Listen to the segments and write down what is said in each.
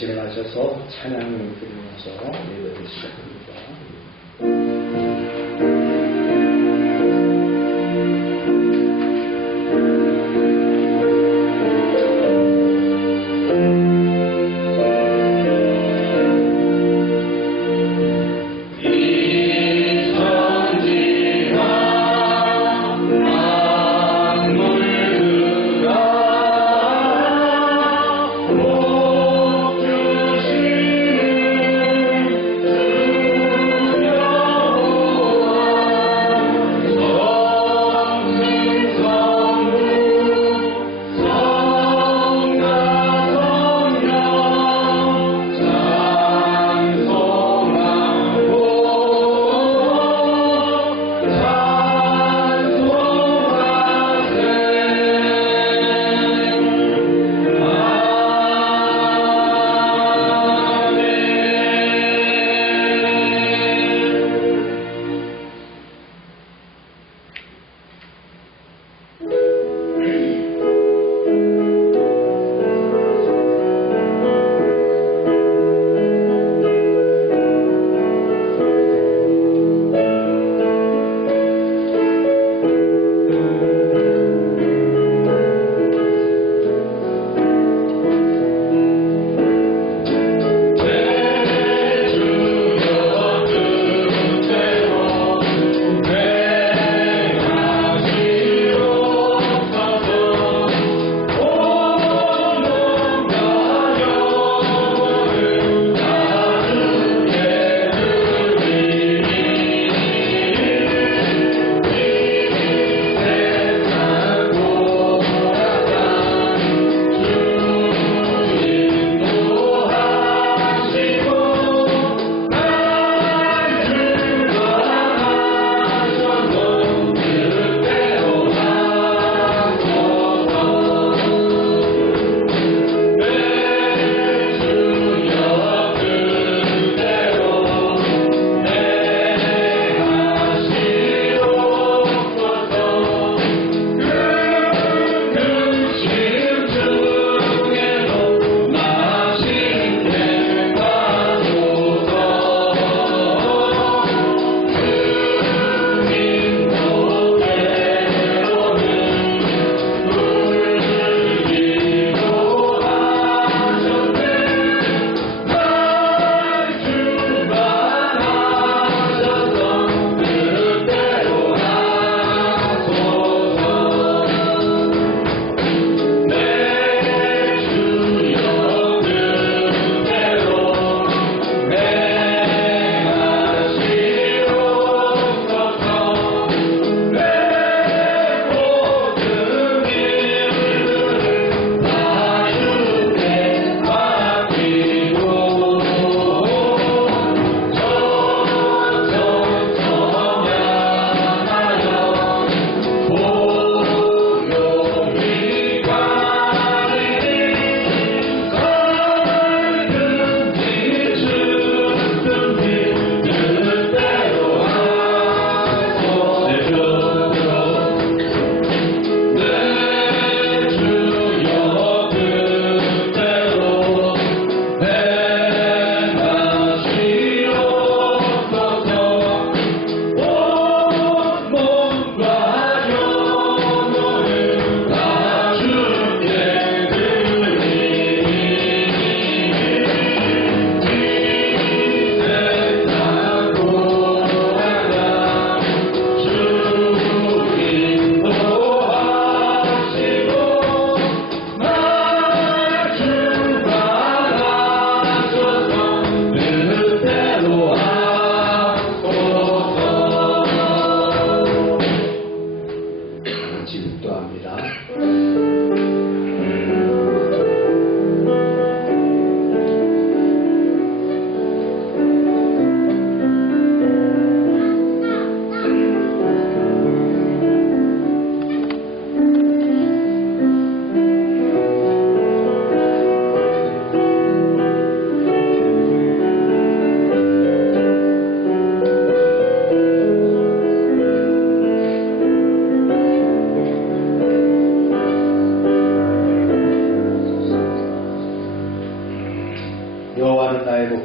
같이 일어나셔서 찬양 드리면서 예배를 시작합니다. 오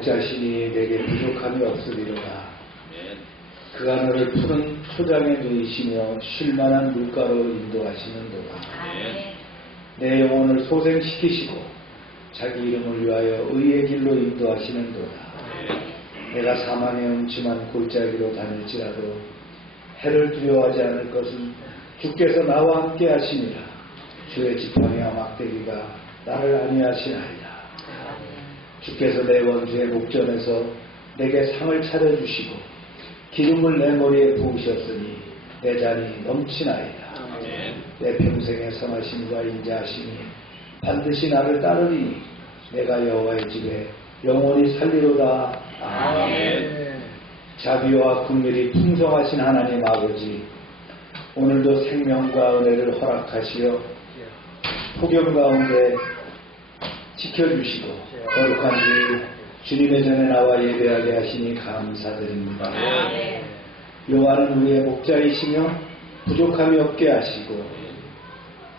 자신이 내게 부족함이 없으리로다. 그가 너를 푸른 초장에 누이시며 쉴만한 물가로 인도하시는도다. 내 영혼을 소생시키시고 자기 이름을 위하여 의의 길로 인도하시는도다. 내가 사망의 음침한 골짜기로 다닐지라도 해를 두려워하지 않을 것은 주께서 나와 함께 하시니라. 주의 지팡이와 막대기가 나를 안위하시나이다. 주께서 내 원수의 목전에서 내게 상을 차려주시고 기름을 내 머리에 부으셨으니 내 잔이 넘치나이다. 내 평생의 선하심과 인자하심이 반드시 나를 따르리니 내가 여호와의 집에 영원히 살리로다. 아멘. 자비와 긍휼이 풍성하신 하나님 아버지, 오늘도 생명과 은혜를 허락하시어 폭염 가운데 지켜주시고 거룩한 주님의 전에 나와 예배하게 하시니 감사드립니다. 여호와는 우리의 목자이시며 부족함이 없게 하시고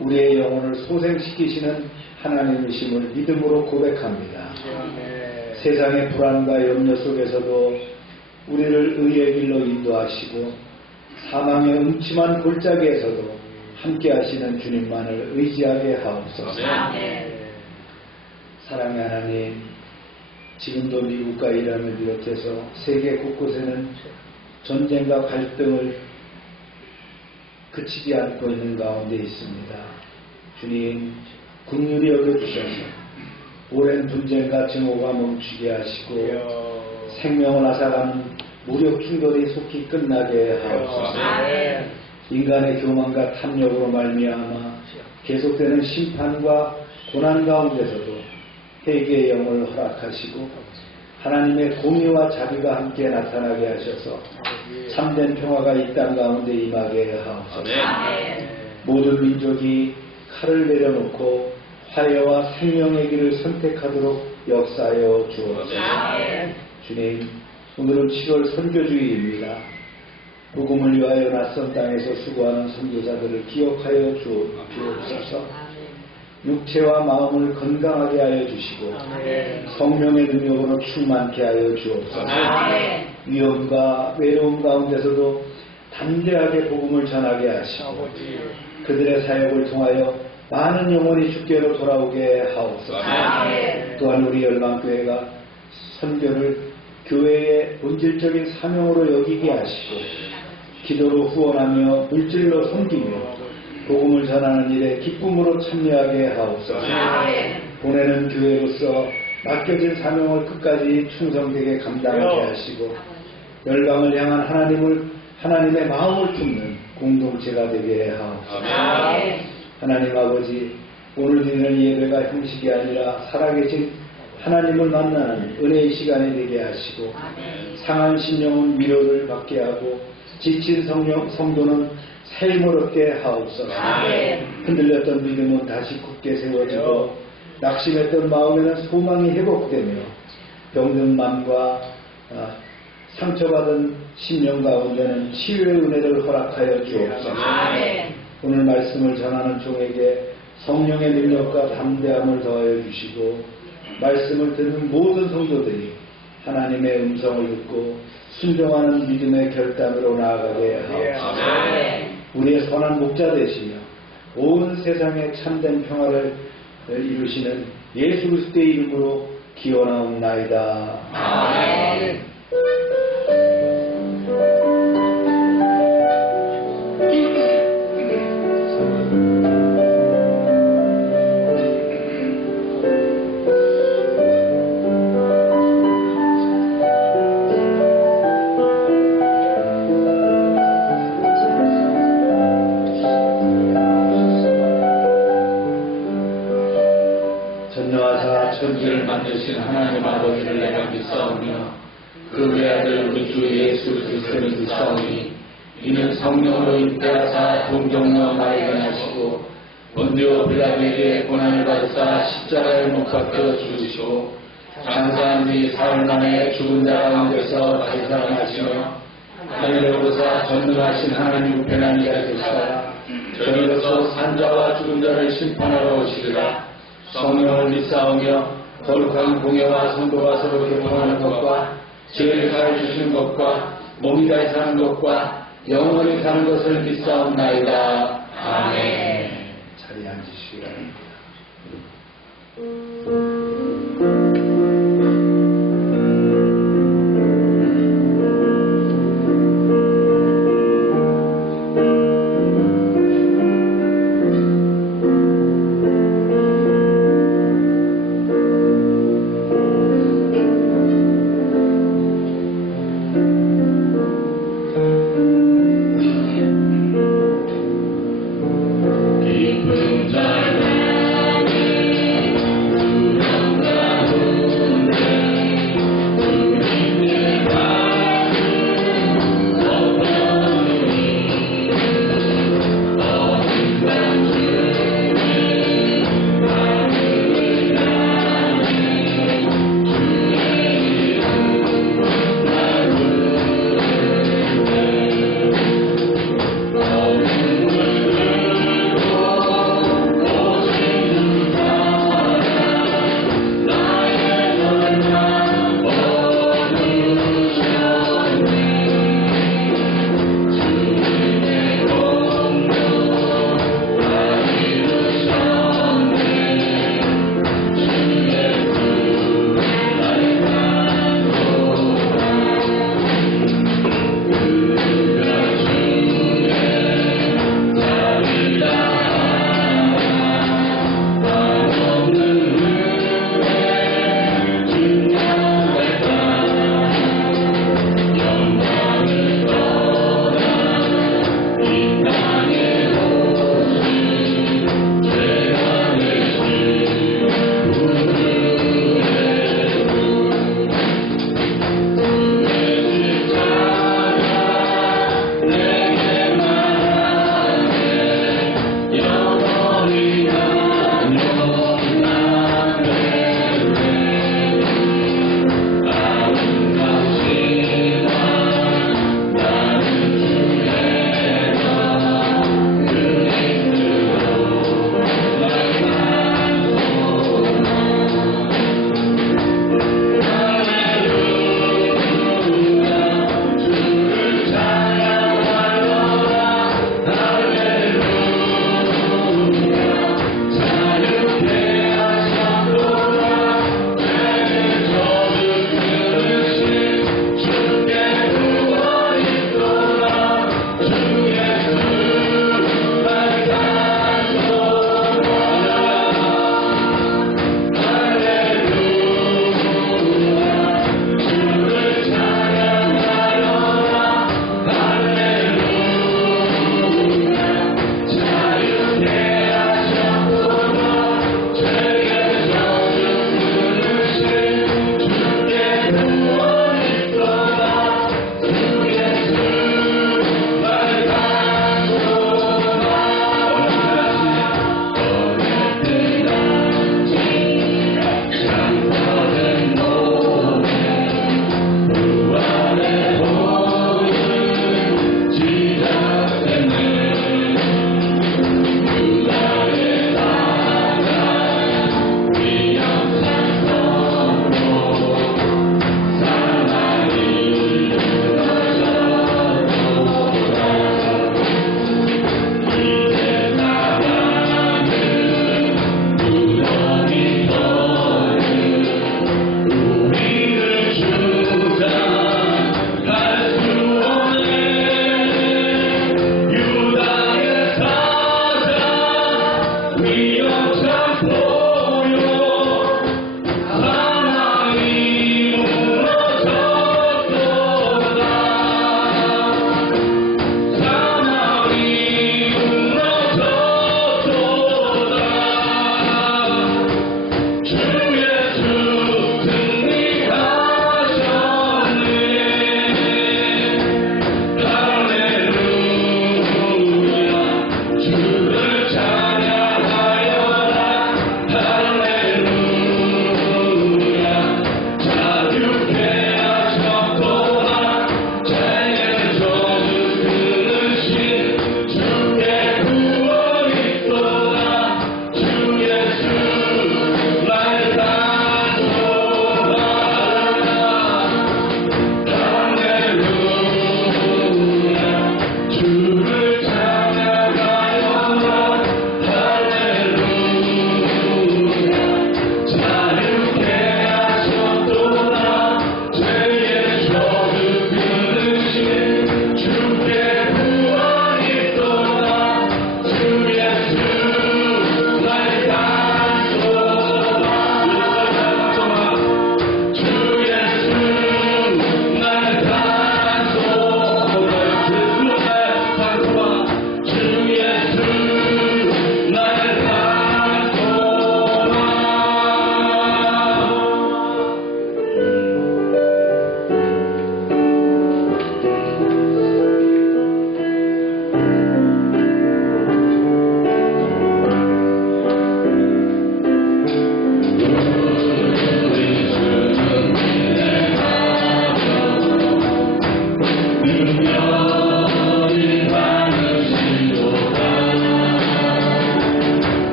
우리의 영혼을 소생시키시는 하나님이심을 믿음으로 고백합니다. 세상의 불안과 염려 속에서도 우리를 의의 길로 인도하시고 사망의 음침한 골짜기에서도 함께 하시는 주님만을 의지하게 하옵소서. 사랑의 하나님, 지금도 미국과 이란을 비롯해서 세계 곳곳에는 전쟁과 갈등을 그치지 않고 있는 가운데 있습니다. 주님, 긍휼히 여겨주셔서 오랜 분쟁과 증오가 멈추게 하시고 생명을 앗아가는 무력 충돌이 속히 끝나게 하옵소서. 인간의 교만과 탐욕으로 말미암아 계속되는 심판과 고난 가운데서도 회개의 영을 허락하시고 하나님의 공의와 자비가 함께 나타나게 하셔서 참된 평화가 이 땅 가운데 임하게 하옵소서. 모든 민족이 칼을 내려놓고 화해와 생명의 길을 선택하도록 역사하여 주옵소서. 주님, 오늘은 7월 선교주의입니다. 복음을 위하여 낯선 땅에서 수고하는 선교사들을 기억하여 주옵소서. 육체와 마음을 건강하게 하여 주시고 성령의 능력으로 충만케 하여 주옵소서. 위험과 외로움 가운데서도 담대하게 복음을 전하게 하시고 그들의 사역을 통하여 많은 영혼이 주께로 돌아오게 하옵소서. 또한 우리 열방교회가 선교를 교회의 본질적인 사명으로 여기게 하시고 기도로 후원하며 물질로 섬기며 복음을 전하는 일에 기쁨으로 참여하게 하옵소서. 보내는 교회로서 맡겨진 사명을 끝까지 충성되게 감당하게 하시고 열방을 향한 하나님의 마음을 품는 공동체가 되게 하옵소서. 하나님 아버지, 오늘 드리는 예배가 형식이 아니라 살아계신 하나님을 만나는 은혜의 시간이 되게 하시고 상한 심령은 위로를 받게 하고 지친 성도는 삶을 얻게 하옵소서. 흔들렸던 믿음은 다시 굳게 세워지고 낙심했던 마음에는 소망이 회복되며 병든 마음과 상처받은 심령 가운데는 치유의 은혜를 허락하여 주옵소서. 오늘 말씀을 전하는 종에게 성령의 능력과 담대함을 더하여 주시고 말씀을 듣는 모든 성도들이 하나님의 음성을 듣고 순종하는 믿음의 결단으로 나아가게 하옵소서. 우리의 선한 목자 되시며 온 세상에 참된 평화를 이루시는 예수 그리스도의 이름으로 기원하옵나이다. 아멘. 천지를 만드신 하나님 아버지를 내가 믿사오며 그 외아들 우리 주 예수 그리스도를 믿사오니 이는 성령으로 잉태하사 동정녀 마리아를 하시고 본디오 빌라도에게 고난을 받으사 십자가에 못 박혀 죽으시고 장사한 뒤 사흘 만에 죽은 자 가운데서 다시 살아나시며 하늘에 오르사 전능하신 하나님 우편에 앉아 계시다. 저희로서 산자와 죽은 자를 심판하러 오시리라. 성령을 믿사오며 거룩한 공예와 성도가 서로 교통하는 것과 죄를 사해 주시는 것과 몸이 다시 사는 것과 영원히 사는 것을 믿사옵나이다. 아멘. 자리에 앉으시기 바랍니다. 깊은 자랑에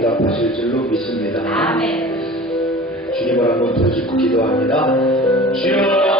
응답하실 줄로 믿습니다. 아멘. 주님을 한번 부르짖고 기도합니다. 주여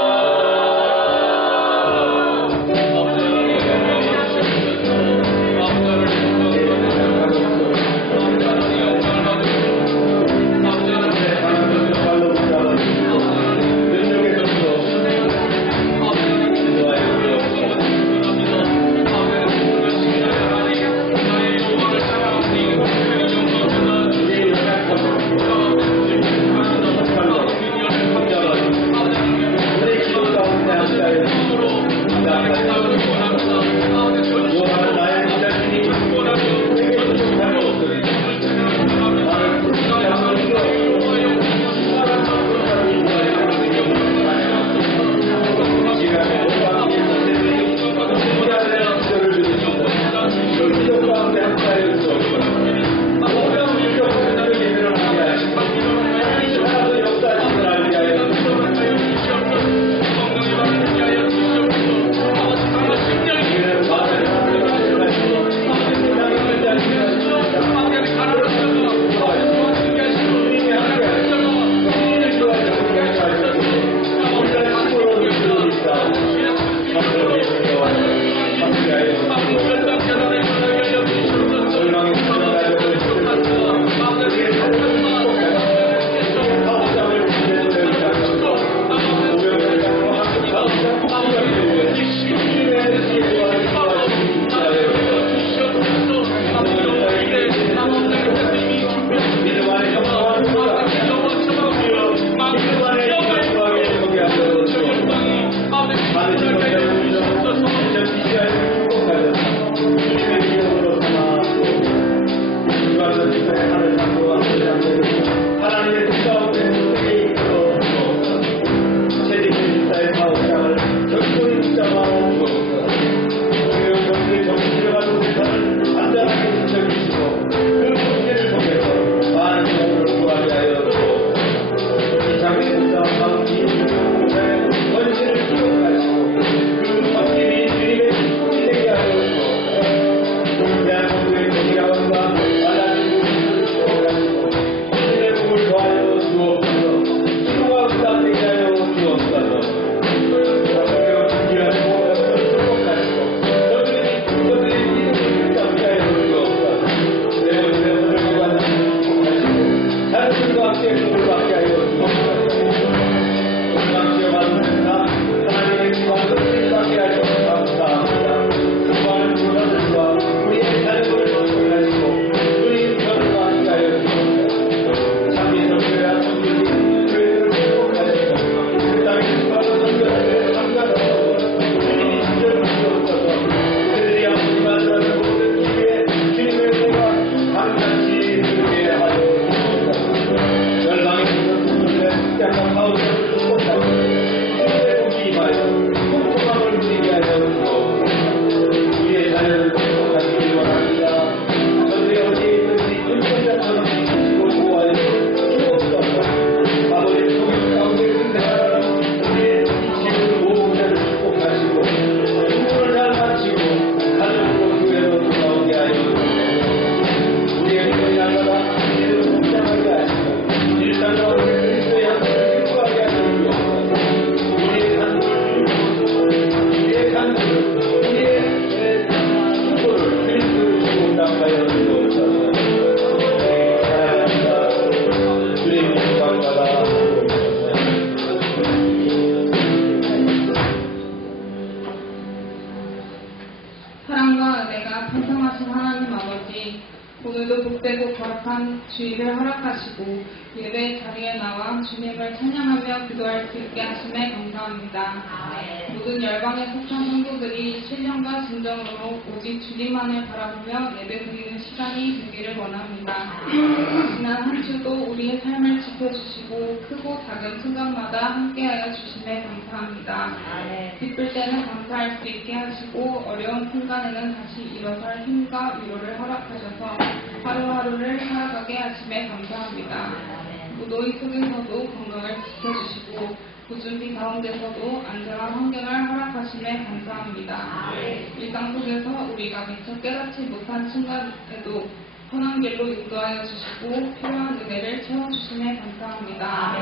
오늘도 복되고 거룩한 주일을 허락하시고 예배 자리에 나와 주님을 찬양하며 기도할 수 있게 하심에 감사합니다. 모든 열방에 속한 성도들이 신령과 진정으로 오직 주님만을 바라보며 예배 드리는 시간이 되기를 원합니다. 지난 한 주도 우리의 삶을 지켜주시고 크고 작은 순간마다 함께하여 주심에 감사합니다. 기쁠 때는 감사할 수 있게 하시고 어려운 순간에는 다시 일어설 힘과 위로를 허락하셔서 하루하루를 살아가게 하심에 감사합니다. 무더위 속에서도 건강을 지켜주시고 구준비 가운데서도 안전한 환경을 허락하심에 감사합니다. 일상 속에서 우리가 미처 깨닫지 못한 순간에도 선한 길로 인도하여 주시고 필요한 은혜를 채워주심에 감사합니다.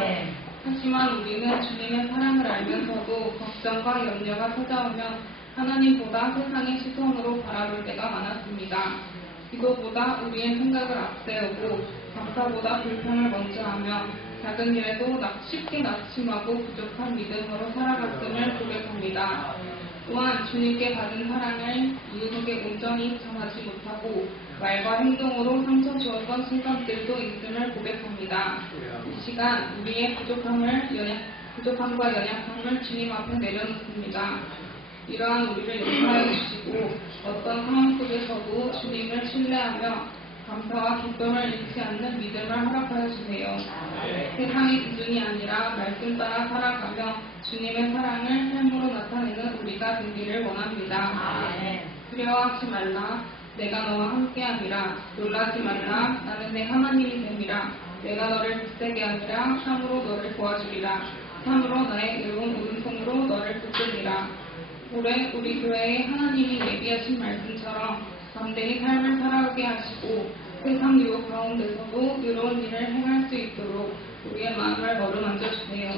하지만 우리는 주님의 사랑을 알면서도 걱정과 염려가 찾아오면 하나님보다 세상의 시선으로 바라볼 때가 많았습니다. 기도보다 우리의 생각을 앞세우고 감사보다 불평을 먼저 하며 작은 일에도 쉽게 낙심하고 부족한 믿음으로 살아갔음을 고백합니다. 또한 주님께 받은 사랑을 이웃에게 온전히 전하지 못하고 말과 행동으로 상처 주었던 순간들도 있음을 고백합니다. 이 시간 우리의 부족함과 연약함을 주님 앞에 내려놓습니다. 이러한 우리를 용서하여 주시고 어떤 상황 속에서도 주님을 신뢰하며 감사와 기쁨을 잃지 않는 믿음을 허락하여 주세요. 세상의 기준이 아니라 말씀 따라 살아가며 주님의 사랑을 삶으로 나타내는 우리가 되기를 원합니다. 두려워하지 말라. 내가 너와 함께함이라. 놀라지 말라. 나는 내 하나님이 됨이라. 내가 너를 굳세게 하리라. 참으로 너를 도와주리라. 참으로 나의 의로운 오른손으로 너를 붙들리라. 올해 우리 교회에 하나님이 예비하신 말씀처럼 담대히 삶을 살아가게 하시고 세상 유혹 가운데서도 의로운 일을 행할 수 있도록 우리의 마음을 어루만져 주세요.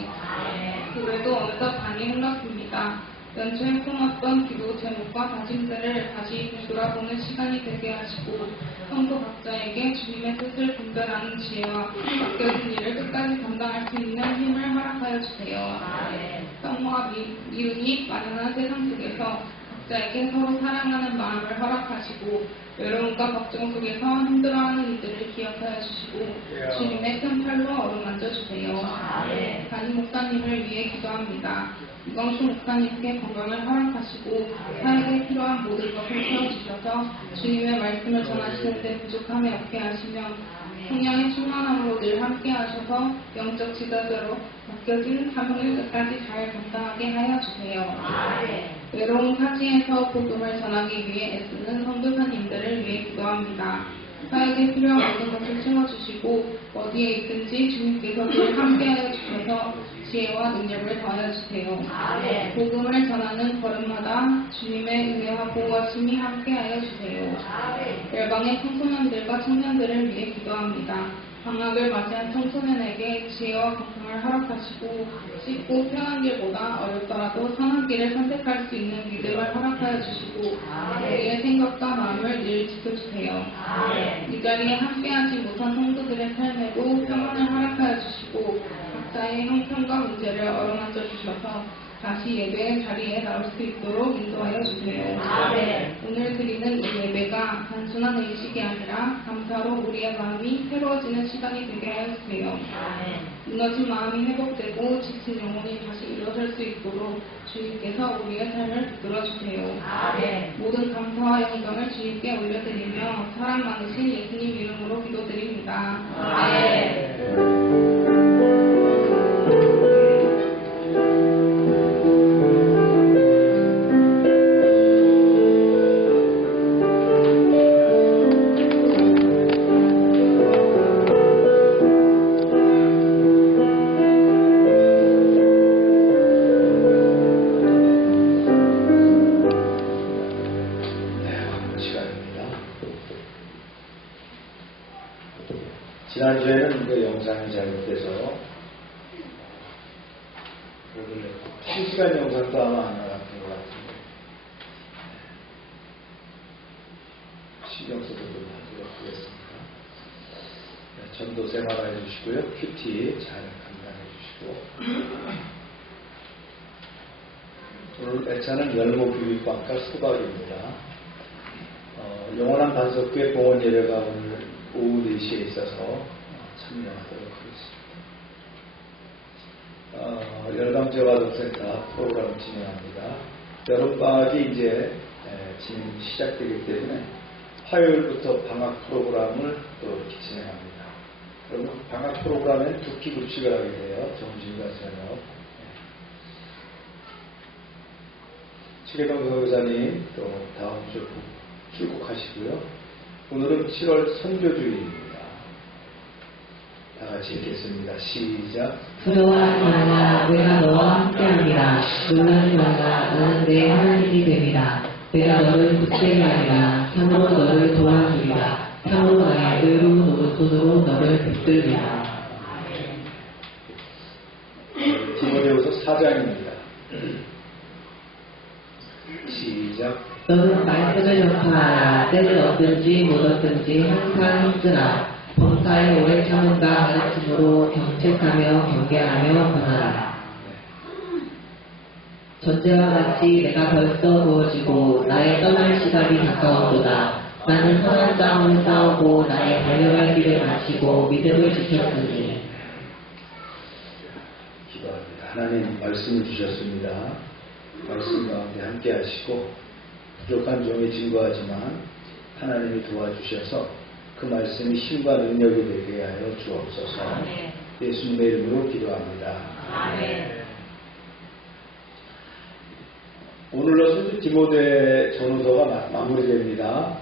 올해도 어느덧 반이 흘렀습니다. 연초에 품었던 기도 제목과 다짐들을 다시 되돌아보는 시간이 되게 하시고 성도 각자에게 주님의 뜻을 분별하는 지혜와 맡겨진 일을 끝까지 감당할 수 있는 힘을 허락하여 주세요. 성모와 미운이 만연한 세상 속에서 각자에게 서로 사랑하는 마음을 허락하시고 외로움과 걱정 속에서 힘들어하는 이들을 기억하여 주시고 주님의 큰 팔로 어루만져 주세요. 담임 목사님을 위해 기도합니다. 이광수 목사님께 건강을 허락하시고 사역에 필요한 모든 것을 채워주셔서 주님의 말씀을 전하시는 데 부족함이 없게 하시며 성령의 충만함으로 늘 함께 하셔서 영적 지도자로 맡겨진 사명을 끝까지 잘 감당하게 하여 주세요. 외로운 타지에서 복음을 전하기 위해 애쓰는 선교사님들을 위해 기도합니다. 사역에 필요한 모든 것을 채워주시고 어디에 있든지 주님께서 늘 함께하여 주셔서 지혜와 능력을 더하여 주세요. 복음을 전하는 걸음마다 주님의 은혜와 보호하심이 함께하여 주세요. 열방의 청소년들과 청년들을 위해 기도합니다. 방학을 맞이한 청소년에게 지혜와 건강을 허락하시고 쉽고 편한 길보다 어렵더라도 선한 길을 선택할 수 있는 믿음을 허락하여 주시고 우리의 생각과 마음을 늘 지켜주세요. 이 자리에 함께하지 못한 성도들의 삶에도 평안을 허락하여 주시고 각자의 형편과 문제를 어루만져 주셔서 다시 예배의 자리에 나올 수 있도록 인도하여 주세요. 오늘 드리는 이 예배가 단순한 의식이 아니라 감사로 우리의 마음이 새로워지는 시간이 되게 하여 주세요. 무너진 마음이 회복되고 지친 영혼이 다시 일어설 수 있도록 주님께서 우리의 삶을 붙들어 주세요. 모든 감사와 영광을 주님께 올려드리며 사랑 많으신 예수님 이름으로 기도드립니다. 지난주에는 그 영상이 잘못돼서 실시간 영상도 아마 안 나갔던 것 같은데 신경 써서 좀 하도록 하겠습니다. 전도세 말아해 주시고요. 큐티 잘 감당해 주시고 오늘 애차는 열무 비빔밥과 수박입니다. 영원한 반석교회 봉헌 예배가 오늘 오후 4시에 있어서 참여하도록 하겠습니다. 열방제과동센터 프로그램을 진행합니다. 여름방학이 이제 진행이 시작되기 때문에 화요일부터 방학 프로그램을 또 이렇게 진행합니다. 그러면 방학 프로그램엔 두 끼 급식을 하게 돼요. 점심과 저녁. 최계동 교사님 또 다음 주 출국하시고요. 오늘은 7월 선교주일입니다. 다 같이 읽겠습니다. 시작. 두려워하지 마라. 내가 너와 함께합니다. 놀라지 마라. 나는 내 하나님이 됨이라. 내가 너를 붙들게 하리라. 참으로 너를 도와주리라. 참으로 나의 의로운 오른손으로 너를 붙들리라. 디모데후서 4장입니다. 시작. 너는 말씀을 전파하라. 때를 얻든지 못 얻든지 항상 힘쓰라. 범사에 오래 참음과 가르침으로 경책하며 경계하며 권하라. 전제와 같이 내가 벌써 부어지고 나의 떠날 시간이 가까웠도다. 나는 선한 싸움을 싸우고 나의 달려갈 길을 마치고 믿음을 지켰으니. 기도합니다. 하나님 말씀을 주셨습니다. 말씀 가운데 함께 하시고 부족한 종이 증거하지만 하나님이 도와주셔서 그 말씀이 힘과 능력이 되게 하여 주옵소서. 예수님의 이름으로 기도합니다. 아멘. 오늘로서 디모데 전후서가 마무리됩니다.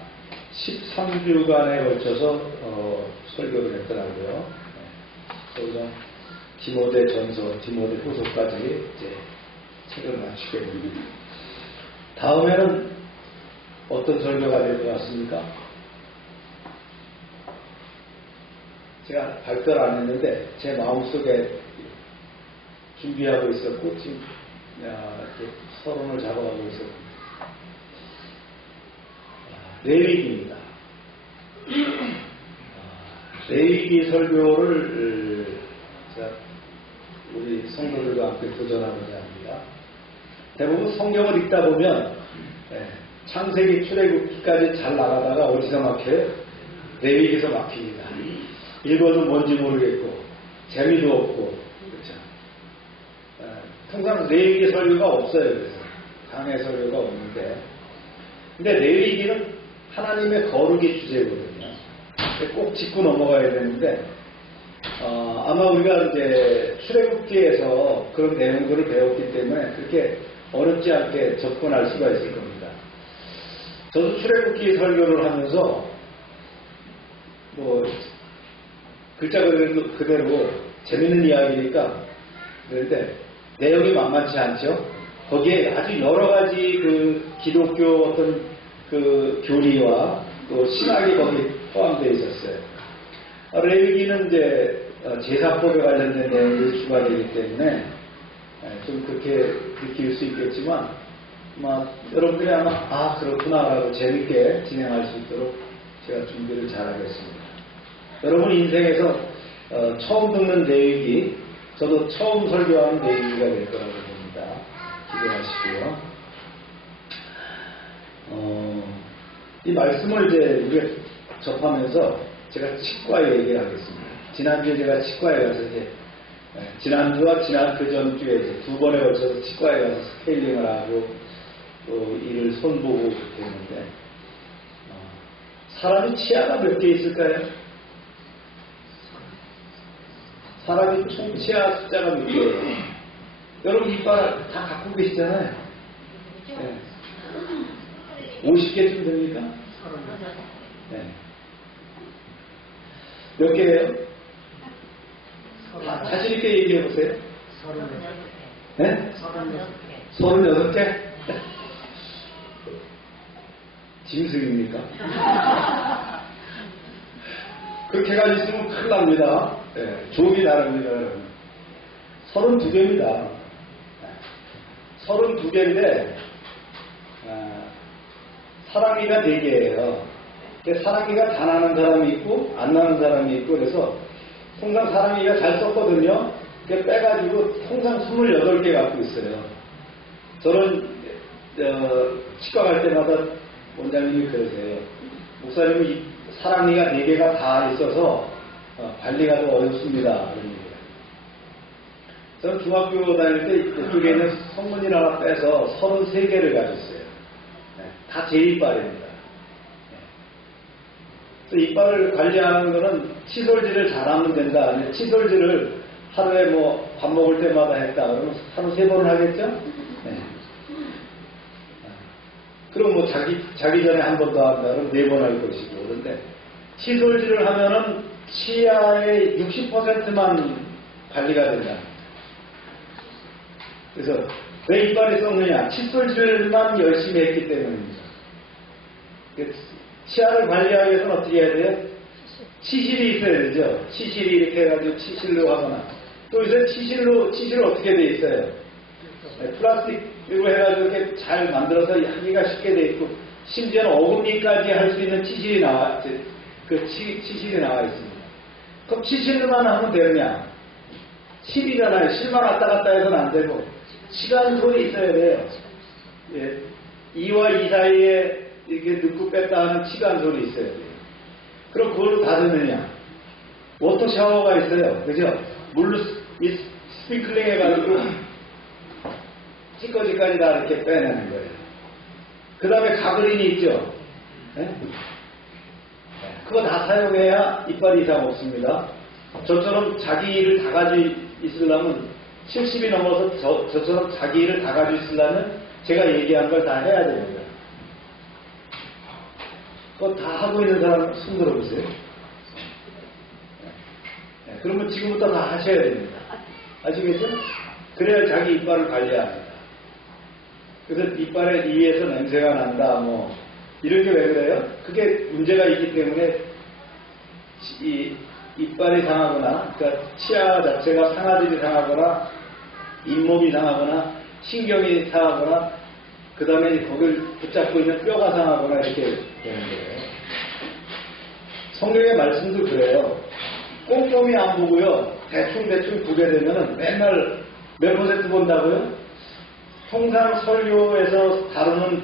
13주간에 걸쳐서 설교를 했더라고요. 그래서 디모데 전서, 디모데 후서까지 이제 책을 마치게 됩니다. 다음에는 어떤 설교가 될 것 같습니까? 제가 발표를 안 했는데 제 마음속에 준비하고 있었고 지금 이렇게 서론을 잡아가고 있었습니다. 레위기입니다. 레위기 설교를 제가 우리 성도들과 함께 도전하고자 합니다. 대부분 성경을 읽다 보면 창세기 출애굽기까지 잘 나가다가 어디서 막혀요? 레위기에서 막힙니다. 읽어도 뭔지 모르겠고 재미도 없고 그렇죠. 통상 레위기 설교가 없어요. 그래서 강해 설교가 없는데 근데 레위기는 하나님의 거룩의 주제거든요. 꼭 짚고 넘어가야 되는데 아마 우리가 이제 출애굽기에서 그런 내용들을 배웠기 때문에 그렇게 어렵지 않게 접근할 수가 있을 겁니다. 저도 출애굽기 설교를 하면서 뭐 글자 그대로 재밌는 이야기니까 그런데 내용이 만만치 않죠. 거기에 아주 여러 가지 그 기독교 어떤 그 교리와 또 신학이 거기에 포함되어 있었어요. 레위기는 이제 제사법에 관련된 내용들이 추가되기 때문에 좀 그렇게 느낄 수 있겠지만 여러분들이 아마 그렇구나라고 재밌게 진행할 수 있도록 제가 준비를 잘하겠습니다. 여러분 인생에서 처음 듣는 레위기, 저도 처음 설교하는 레위기가 될 거라고 봅니다. 기대하시고요. 이 말씀을 이제 우리가 접하면서 제가 치과 얘기를 하겠습니다. 지난주에 제가 치과에 가서 이제 지난주와 그 전주에 이제 두 번에 걸쳐서 치과에 가서 스케일링을 하고 또 이를 손보고 그렇게 했는데 사람이 치아가 몇 개 있을까요? 사람이 총 치아 숫자가 몇 개예요? 여러분 이빨 다 갖고 계시잖아요. 네. 50개쯤 됩니까? 네. 몇 개예요? 자신 있게 얘기해 보세요. 36개. 네? 36개? 짐승입니까? 그렇게 가지고 있으면 큰일 납니다. 네, 조기 다릅니다. 32개입니다. 32개인데 사랑니가 4개예요. 사랑니가 다 나는 사람이 있고 안 나는 사람이 있고 그래서 통상 사랑니가 잘 썼거든요. 빼가지고 통상 28개 갖고 있어요. 저는 치과 갈 때마다 원장님이 그러세요. 목사님은 사랑니가 4개가 다 있어서 관리가 더 어렵습니다. 그런 얘기예요. 저는 중학교 다닐 때 이쪽에 있는 성문일 하나 빼서 33개를 가졌어요. 다 제 이빨입니다. 이빨을 관리하는 거는 칫솔질을 잘하면 된다. 칫솔질을 하루에 뭐 밥 먹을 때마다 했다. 그러면 하루 3번을 하겠죠? 네. 그럼 뭐 자기 전에 한 번 더 한다. 그럼 4번 할 것이고. 그런데 칫솔질을 하면은 치아의 60%만 관리가 된다. 그래서 왜 이빨이 썩느냐? 칫솔질만 열심히 했기 때문입니다. 치아를 관리하기 위해서는 어떻게 해야 돼요? 치실이 있어야 되죠. 치실이 이렇게 해가지고 치실로 하거나 또 이제 치실을 어떻게 돼 있어요? 플라스틱으로 해가지고 이렇게 잘 만들어서 하기가 쉽게 돼 있고 심지어는 어금니까지 할 수 있는 치실이 치실이 나와 있습니다. 그럼 치실만 하면 되느냐? 실이잖아요. 실만 왔다 갔다 해서는 안 되고 시간솔이 있어야 돼요. 예. 2와 2 사이에 이렇게 넣고 뺐다 하는 시간솔이 있어야 돼요. 그럼 그걸로 다 되느냐? 워터 샤워가 있어요. 그죠? 물로 스프링클링 해가지고 찌꺼기까지 다 이렇게 빼내는 거예요. 그 다음에 가그린이 있죠? 네? 그거 다 사용해야 이빨 이상 없습니다. 저처럼 자기 일을 다 가지고 있으려면 70이 넘어서 저처럼 자기 일을 다 가지고 있으려면 제가 얘기한 걸 다 해야 됩니다. 그거 다 하고 있는 사람 손 들어보세요. 네, 그러면 지금부터 다 하셔야 됩니다. 아시겠죠? 그래야 자기 이빨을 관리합니다. 그래서 이빨에 이에서 냄새가 난다, 뭐 이런 게 왜 그래요? 그게 문제가 있기 때문에 이빨이 상하거나, 그러니까 치아 자체가 상아들이 상하거나, 잇몸이 상하거나, 신경이 상하거나, 그 다음에 거기를 붙잡고 있는 뼈가 상하거나 이렇게 되는 거예요. 성경의 말씀도 그래요. 꼼꼼히 안 보고요. 대충 보게 되면은 맨날 몇 % 본다고요? 통상 설교에서 다루는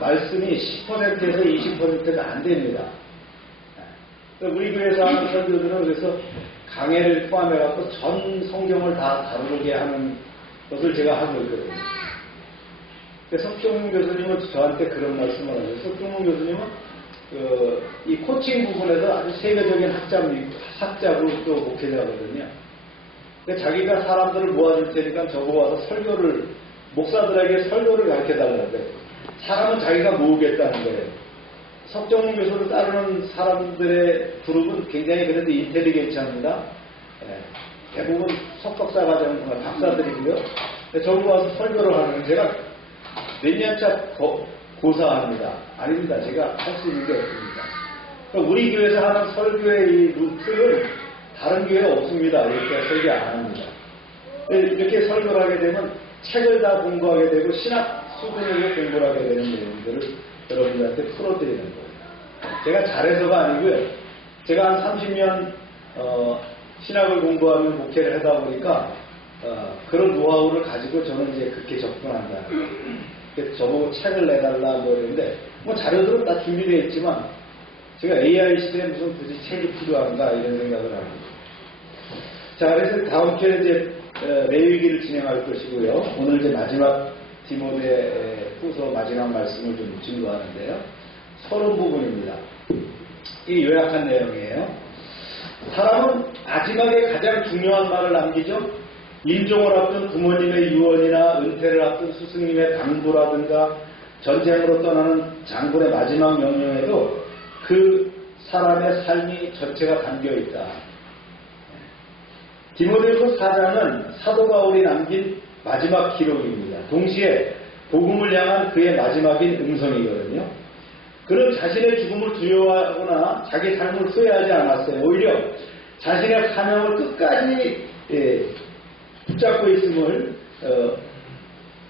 말씀이 10%에서 20%가 안 됩니다. 우리 교회에서 하는 설교들은 그래서 강해를 포함해갖고 전 성경을 다 다루게 하는 것을 제가 하고 있거든요. 석종문 교수님은 저한테 그런 말씀을 하죠. 석종문 교수님은 이 코칭 부분에서 아주 세계적인 학자고 또 목회자거든요. 자기가 사람들을 모아줄 테니까 저보고 와서 목사들에게 설교를 가르쳐달라고 해요. 사람은 자기가 모으겠다는 거예요. 석정문 교수를 따르는 사람들의 그룹은 굉장히 그래도 인텔리겐트합니다. 대부분 석박사 과정 박사들이고요. 저보고 와서 설교를 하는 제가 몇 년차 고사합니다. 아닙니다. 제가 할 수 있는 게 없습니다. 그러니까 우리 교회에서 하는 설교의 이 루트를 다른 교회에 없습니다. 이렇게 설교 안 합니다. 이렇게 설교를 하게 되면 책을 다 공부하게 되고 신학 수준으로 공부를 하게 되는 내용들을 여러분들한테 풀어드리는 거예요. 제가 잘해서가 아니고요. 제가 한 30년 신학을 공부하며 목회를 하다 보니까 그런 노하우를 가지고 저는 이제 그렇게 접근한다. 저보고 책을 내달라 뭐 이러는데 뭐 자료들은 다 준비되어 있지만 제가 AI 시대에 무슨 굳이 책이 필요한가 이런 생각을 합니다. 자, 그래서 다음 주에 이제 레위기를 진행할 것이고요. 오늘 이제 마지막 디모데 후서 마지막 말씀을 좀 증거하는데요. 서론 부분입니다. 이 요약한 내용이에요. 사람은 마지막에 가장 중요한 말을 남기죠. 임종을 앞둔 부모님의 유언이나 은퇴를 앞둔 스승님의 당부라든가 전쟁으로 떠나는 장군의 마지막 명령에도 그 사람의 삶이 전체가 담겨있다. 디모데후서 4장은 사도 바울이 남긴 마지막 기록입니다. 동시에 복음을 향한 그의 마지막인 음성이거든요. 그는 자신의 죽음을 두려워하거나 자기 삶을 후회하지 않았어요. 오히려 자신의 사명을 끝까지 붙잡고 있음을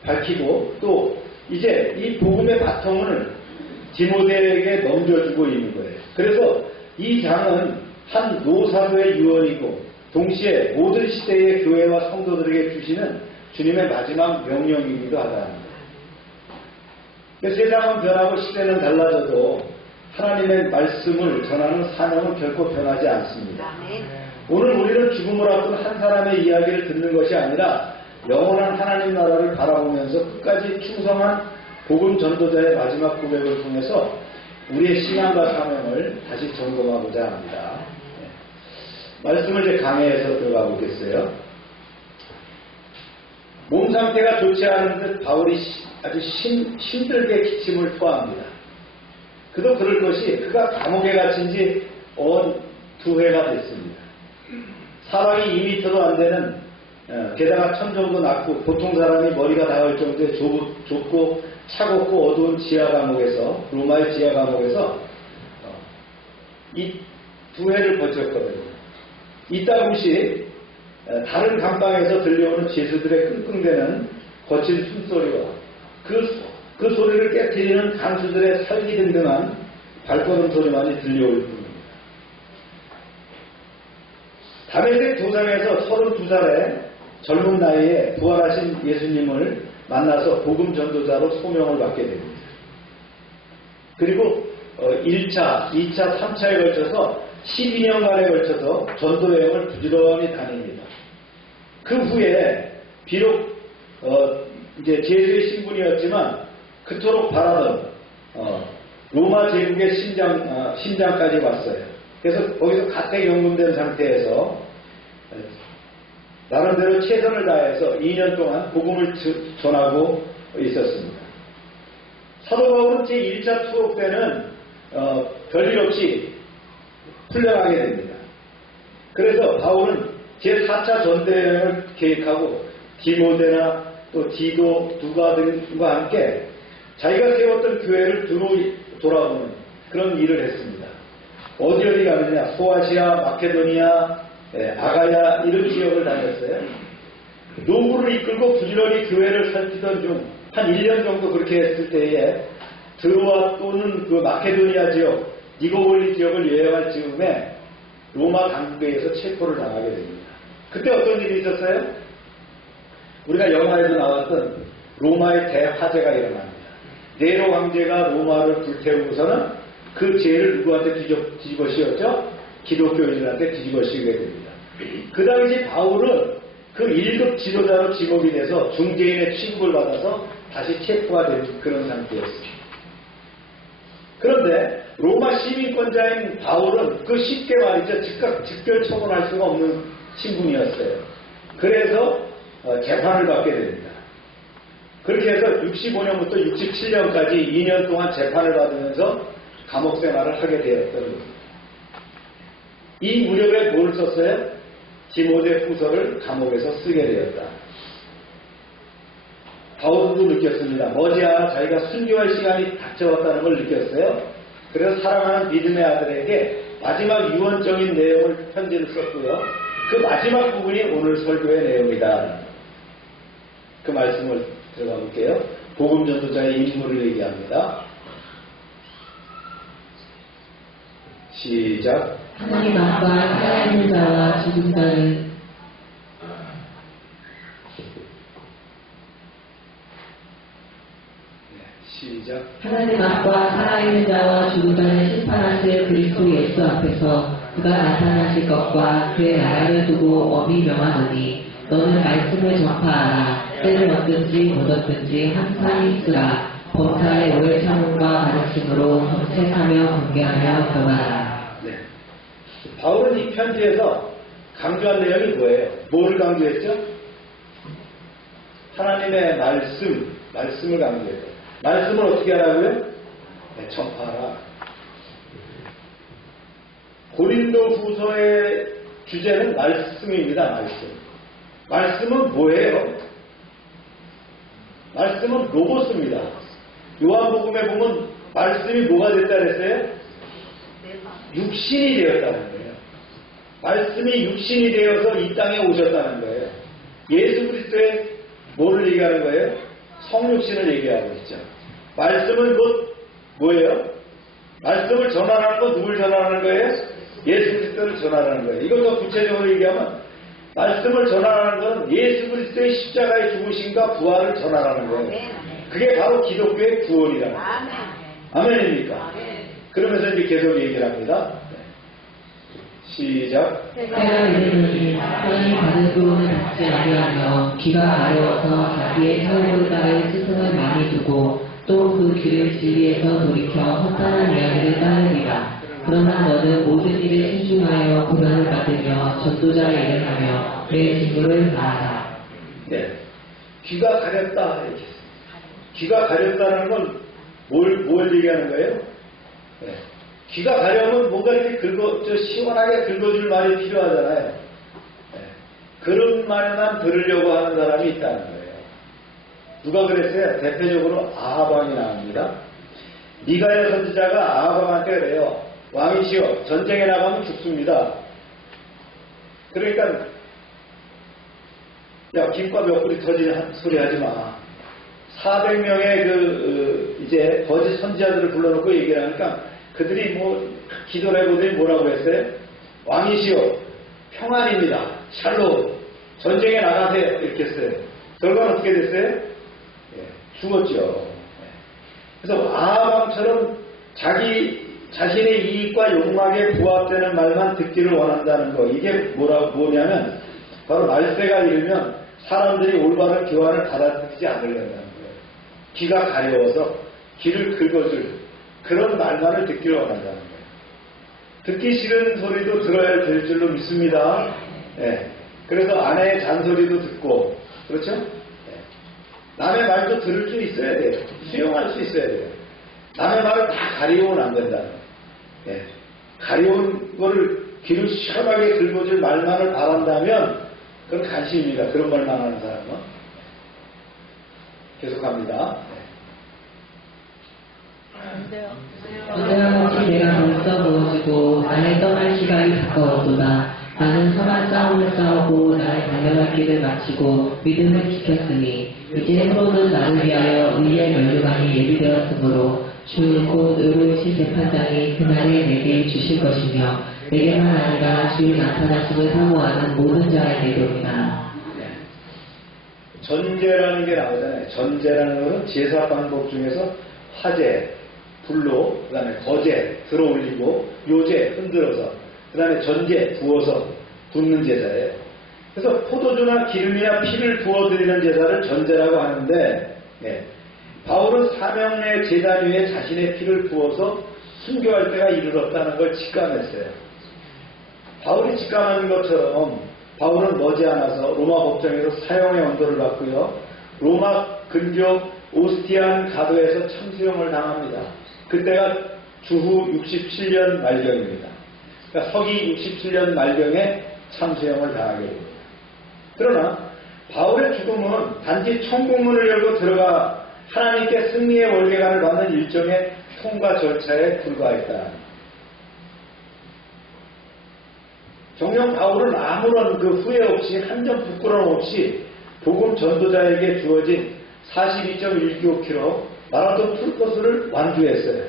밝히고 또 이제 이 복음의 바통을 디모데에게 넘겨주고 있는 거예요. 그래서 이 장은 한 노사도의 유언이고 동시에 모든 시대의 교회와 성도들에게 주시는 주님의 마지막 명령이기도 하다는 거예요. 세상은 변하고 시대는 달라져도 하나님의 말씀을 전하는 사명은 결코 변하지 않습니다. 오늘 우리는 죽음을 앞둔 한 사람의 이야기를 듣는 것이 아니라 영원한 하나님 나라를 바라보면서 끝까지 충성한 복음 전도자의 마지막 고백을 통해서 우리의 신앙과 사명을 다시 점검하고자 합니다. 말씀을 이제 강해해서 들어가 보겠어요. 몸 상태가 좋지 않은 듯 바울이 아주 힘들게 기침을 토합니다. 그도 그럴 것이 그가 감옥에 갇힌 지 2회가 됐습니다. 사방이 2m도 안 되는 게다가 천 정도 낮고 보통 사람이 머리가 닿을 정도의 좁고 차갑고 어두운 지하 감옥에서 로마의 지하 감옥에서 이 2회를 버텼거든요. 이따금씩 다른 감방에서 들려오는 죄수들의 끙끙대는 거친 숨소리와 그 소리를 깨트리는 간수들의 살기등등한 발걸음 소리만이 들려올 뿐입니다. 다메섹 도상에서 32살의 젊은 나이에 부활하신 예수님을 만나서 복음 전도자로 소명을 받게 됩니다. 그리고 1차, 2차, 3차에 걸쳐서 12년간에 걸쳐서 전도여행을 부지런히 다닙니다. 그 후에 비록 이제 제주의 신분이었지만 그토록 바라던 로마 제국의 심장까지 왔어요. 그래서 거기서 가택연금된 상태에서 나름대로 최선을 다해서 2년 동안 복음을 전하고 있었습니다. 사도 바울은 제1차 투옥 때는 별일 없이 풀려나게 됩니다. 그래서 바울은 제4차 전대여행을 계획하고 디모데나 또 디도, 두가 등과 함께 자기가 세웠던 교회를 돌아보는 그런 일을 했습니다. 어디 가느냐? 소아시아, 마케도니아, 아가야 이런 지역을 다녔어요. 노구를 이끌고 부지런히 교회를 살피던 중 한 1년 정도 그렇게 했을 때에 드로아 또는 그 마케도니아 지역, 니고볼리 지역을 여행할 즈음에 로마 당국에 의해서 체포를 당하게 됩니다. 그때 어떤 일이 있었어요? 우리가 영화에도 나왔던 로마의 대화재가 일어납니다. 네로 황제가 로마를 불태우고서는 그 죄를 누구한테 뒤집어 씌웠죠? 기독교인들한테 뒤집어 씌우게 됩니다. 그 당시 바울은 그 1급 지도자로 지목이 돼서 중재인의 취급을 받아서 다시 체포가 된 그런 상태였습니다. 그런데 로마 시민권자인 바울은 그 쉽게 말이죠. 즉각 즉결 처분할 수가 없는 신분이었어요. 그래서 재판을 받게 됩니다. 그렇게 해서 65년부터 67년까지 2년 동안 재판을 받으면서 감옥 생활을 하게 되었던 겁니다. 이 무렵에 뭘 썼어요? 디모데 후서를 감옥에서 쓰게 되었다. 바울도 느꼈습니다. 머지않아 자기가 순교할 시간이 닥쳐왔다는 걸 느꼈어요. 그래서 사랑하는 믿음의 아들에게 마지막 유언적인 내용을 편지를 썼고요. 그 마지막 부분이 오늘 설교의 내용이다. 그 말씀을 들어가 볼게요. 복음 전도자의 인물을 얘기합니다. 시작. 하나님 앞과 살아있는 자와 죽은 자는 시작. 하나님 앞과 살아있는 자와 죽은 자는 심판하실 그리스도 예수 앞에서 그가 나타나실 것과 그의 나라를 두고 엄히 명하노니 너는 말씀을 전파하라. 때를 얻든지 못 얻든지 항상 있으라. 범사의 오래 참음과 가르침으로 정책하며 경계하며 변하라. 네. 바울은 이 편지에서 강조한 내용이 뭐예요? 뭐를 강조했죠? 하나님의 말씀을 강조했어요. 말씀을 어떻게 하라고요? 네, 전파하라. 고린도 후서의 주제는 말씀입니다. 말씀은 뭐예요? 말씀은 로고스입니다. 요한복음에 보면 말씀이 뭐가 됐다 그랬어요? 육신이 되었다는 거예요. 말씀이 육신이 되어서 이 땅에 오셨다는 거예요. 예수 그리스도의 뭐를 얘기하는 거예요? 성육신을 얘기하고 있죠. 말씀은 곧 뭐예요? 말씀을 전하라는 건 누굴 전하라는 거예요? 예수 그리스도를 전하라는 거예요. 이걸 더 구체적으로 얘기하면 말씀을 전하라는 건 예수 그리스도의 십자가의 죽으심과 부활을 전하라는 거예요. 그게 바로 기독교의 구원이라는 거예요. 아멘입니까? 그러면서 이제 계속 얘기를 합니다. 시작. 때가 이르노니 사람이 받은 교훈을 듣지 아니하며 귀가 가려워서 자기의 혈육을 따를 스승을 많이 두고 또 그 귀를 진리에서 돌이켜 허탄한 이야기를 따르리라. 그러나 너는 모든 일에 신중하여 고난을 받으며 전도자의 일을 하며 내 직무를 다하라. 네. 귀가 가렸다. 이렇게. 귀가 가렸다는 건 뭘 얘기하는 거예요? 네. 귀가 가려면 뭔가 이렇게 시원하게 긁어줄 말이 필요하잖아요. 네. 그런 말만 들으려고 하는 사람이 있다는 거예요. 누가 그랬어요? 대표적으로 아하방이 나옵니다. 미가야 선지자가 아하방한테 그래요. 왕이시여, 전쟁에 나가면 죽습니다. 그러니까 야, 김밥 옆구리 터지는 소리 하지 마. 400명의 이제 거짓 선지자들을 불러놓고 얘기를 하니까 그들이 기도를 해보더니 뭐라고 했어요? 왕이시여, 평안입니다. 샬롬, 전쟁에 나가세요. 이렇게 했어요. 결과는 어떻게 됐어요? 죽었죠. 그래서 아하방처럼 자신의 이익과 욕망에 부합되는 말만 듣기를 원한다는 거. 이게 뭐냐면 바로 말세가 이르면 사람들이 올바른 교환을 받아들이지 않으려는 거예요. 귀가 가려워서 귀를 긁어줄 그런 말만을 듣기를 원한다는 거예요. 듣기 싫은 소리도 들어야 될 줄로 믿습니다. 네. 그래서 아내의 잔소리도 듣고, 그렇죠? 네. 남의 말도 들을 수 있어야 돼요. 수용할 수 있어야 돼요. 남의 말을 다 가리우면 안 된다. 네. 가리운 거를 귀를 시원하게 긁어줄 말만을 바란다면 그건 간신입니다. 그런 말만 하는 사람은. 계속합니다. 언제나 내가 벌써 부어지고 나의 떠날 시간이 가까웠도다. 나는 선한 싸움을 싸우고 나의 달려갈 길을 마치고 믿음을 지켰으니 이제 서로는 나를 위하여 의의 면류관이 예비되었으므로 주 곧 의로우신 재판장이 그날에 내게 주실 것이며 내게만 아니라 주의 나타나심을 사모하는 모든 자에게로니라. 전제라는 게 나오잖아요. 전제라는 것은 제사 방법 중에서 화제, 불로, 그 다음에 거제 들어올리고 요제 흔들어서, 그 다음에 전제 부어서 붓는 제사예요. 그래서 포도주나 기름이나 피를 부어드리는 제사를 전제라고 하는데, 바울은 사명의 제단 위에 자신의 피를 부어서 순교할 때가 이르렀다는 걸 직감했어요. 바울이 직감한 것처럼 바울은 머지않아서 로마 법정에서 사형의 언도를 받고요. 로마 근교 오스티안 가도에서 참수형을 당합니다. 그때가 주후 67년 말경입니다. 그러니까 서기 67년 말경에 참수형을 당하게 됩니다. 그러나 바울의 죽음은 단지 천국문을 열고 들어가 하나님께 승리의 월계관을 받는 일종의 통과 절차에 불과했다. 정녕 바울은 아무런 그 후회 없이 한 점 부끄러움 없이 복음 전도자에게 주어진 42.1km 마라톤 풀코스를 완주했어요.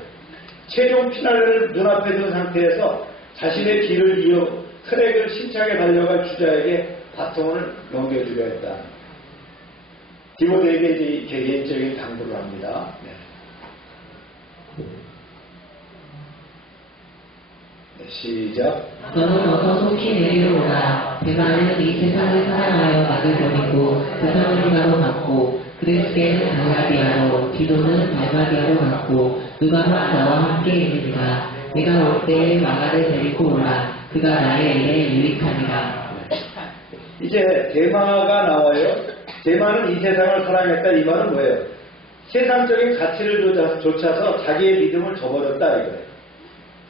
최종 피날레를 눈앞에 둔 상태에서 자신의 길을 이어 트랙을 힘차게 달려갈 주자에게 바통을 넘겨주려 했다. 디모데에게 이제 개인적인 당부를 합니다. 시작. 너는 어서 속히 내리러 오라. 대만은 이 세상을 사랑하여 나를 버리고 대사로니가로 갔고 그리스게는 달라디아로 디도는 달마디아로 갔고 누가만 나와 함께 있느니라. 내가 올 때에 마가를 데리고 오라. 그가 나의 일에 유익하니라. 이제 대마가 나와요. 대마는 이 세상을 사랑했다. 이 말은 뭐예요? 세상적인 가치를 좇아서 자기의 믿음을 저버렸다 이거예요.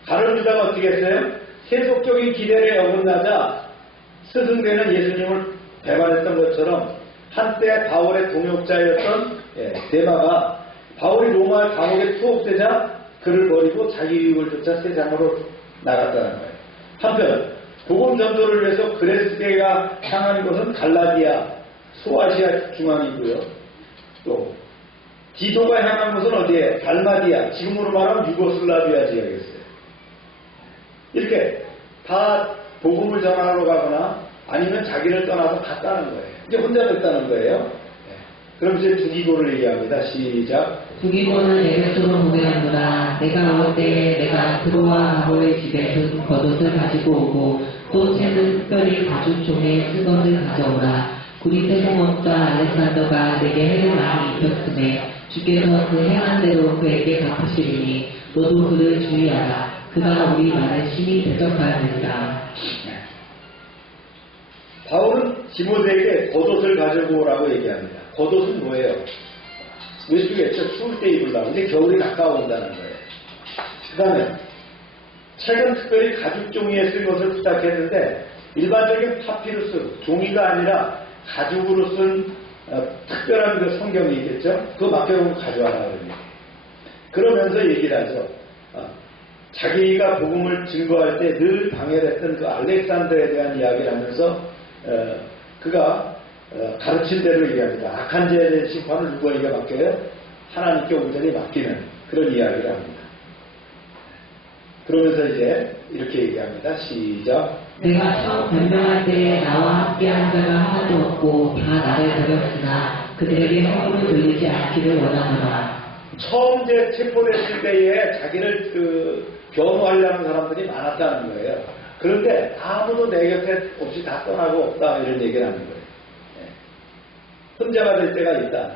가룟 유다가 어떻게 했어요? 세속적인 기대에 어긋나자 스승되는 예수님을 배반했던 것처럼 한때 바울의 동역자였던 대마가 바울이 로마 감옥에 투옥되자 그를 버리고 자기 유익을 쫓아 세상으로 나갔다는 거예요. 한편 복음 전도를 위해서 그레스게가 향한 곳은 갈라디아, 소아시아 중앙이고요. 또 디도가 향한 곳은 어디에? 달마디아, 지금으로 말하면 유고슬라비아 지역이었어요. 이렇게 다 복음을 전하러 가거나 아니면 자기를 떠나서 갔다는 거예요. 이제 혼자 됐다는 거예요. 그럼 이제 두기고를 얘기합니다. 시작. 두기고는 에베소로 보내었노라. 내가 올 때 내가 그로와 아로의 집에 든 겉옷을 가지고 오고 또 채는 특별히 가죽종에 쓴 것을 가져오라. 우리 태공업자 알렉산더가 내게 해를 많이 입혔으매 주께서 그 행한 대로 그에게 갚으시리니 너도 그를 주의하라. 그가 우리 말에 심히 대적하였느니라. 바울은 디모데에게 겉옷을 가지고 오라고 얘기합니다. 겉옷은 뭐예요? 왼쪽에 추울 때 입으려고. 근데 겨울이 가까워온다는 거예요. 그 다음에 최근 특별히 가죽 종이에 쓴 것을 부탁했는데 일반적인 파피루스, 종이가 아니라 가죽으로 쓴 특별한 그 성경이 있겠죠? 그거 맡겨놓고 가져와라 그럽니다. 그러면서 얘기를 하죠. 자기가 복음을 증거할 때 늘 방해했던 그 알렉산더에 대한 이야기를 하면서 그가 가르친 대로 얘기합니다. 악한 자에 대한 심판을 누구에게 맡겨요? 하나님께 온전히 맡기는 그런 이야기를 합니다. 그러면서 이제 이렇게 얘기합니다. 시작. 내가 처음 변명할 때에 나와 함께한 자가 하나도 없고 다 나를 버렸으나 그들에게 허물을 돌리지 않기를 원하노라. 처음 이제 체포됐을 때에 자기를 변호하려는 사람들이 많았다는 거예요. 그런데 아무도 내 곁에 없이 다 떠나고 없다 이런 얘기를 하는 거예요. 혼자가 될 때가 있다.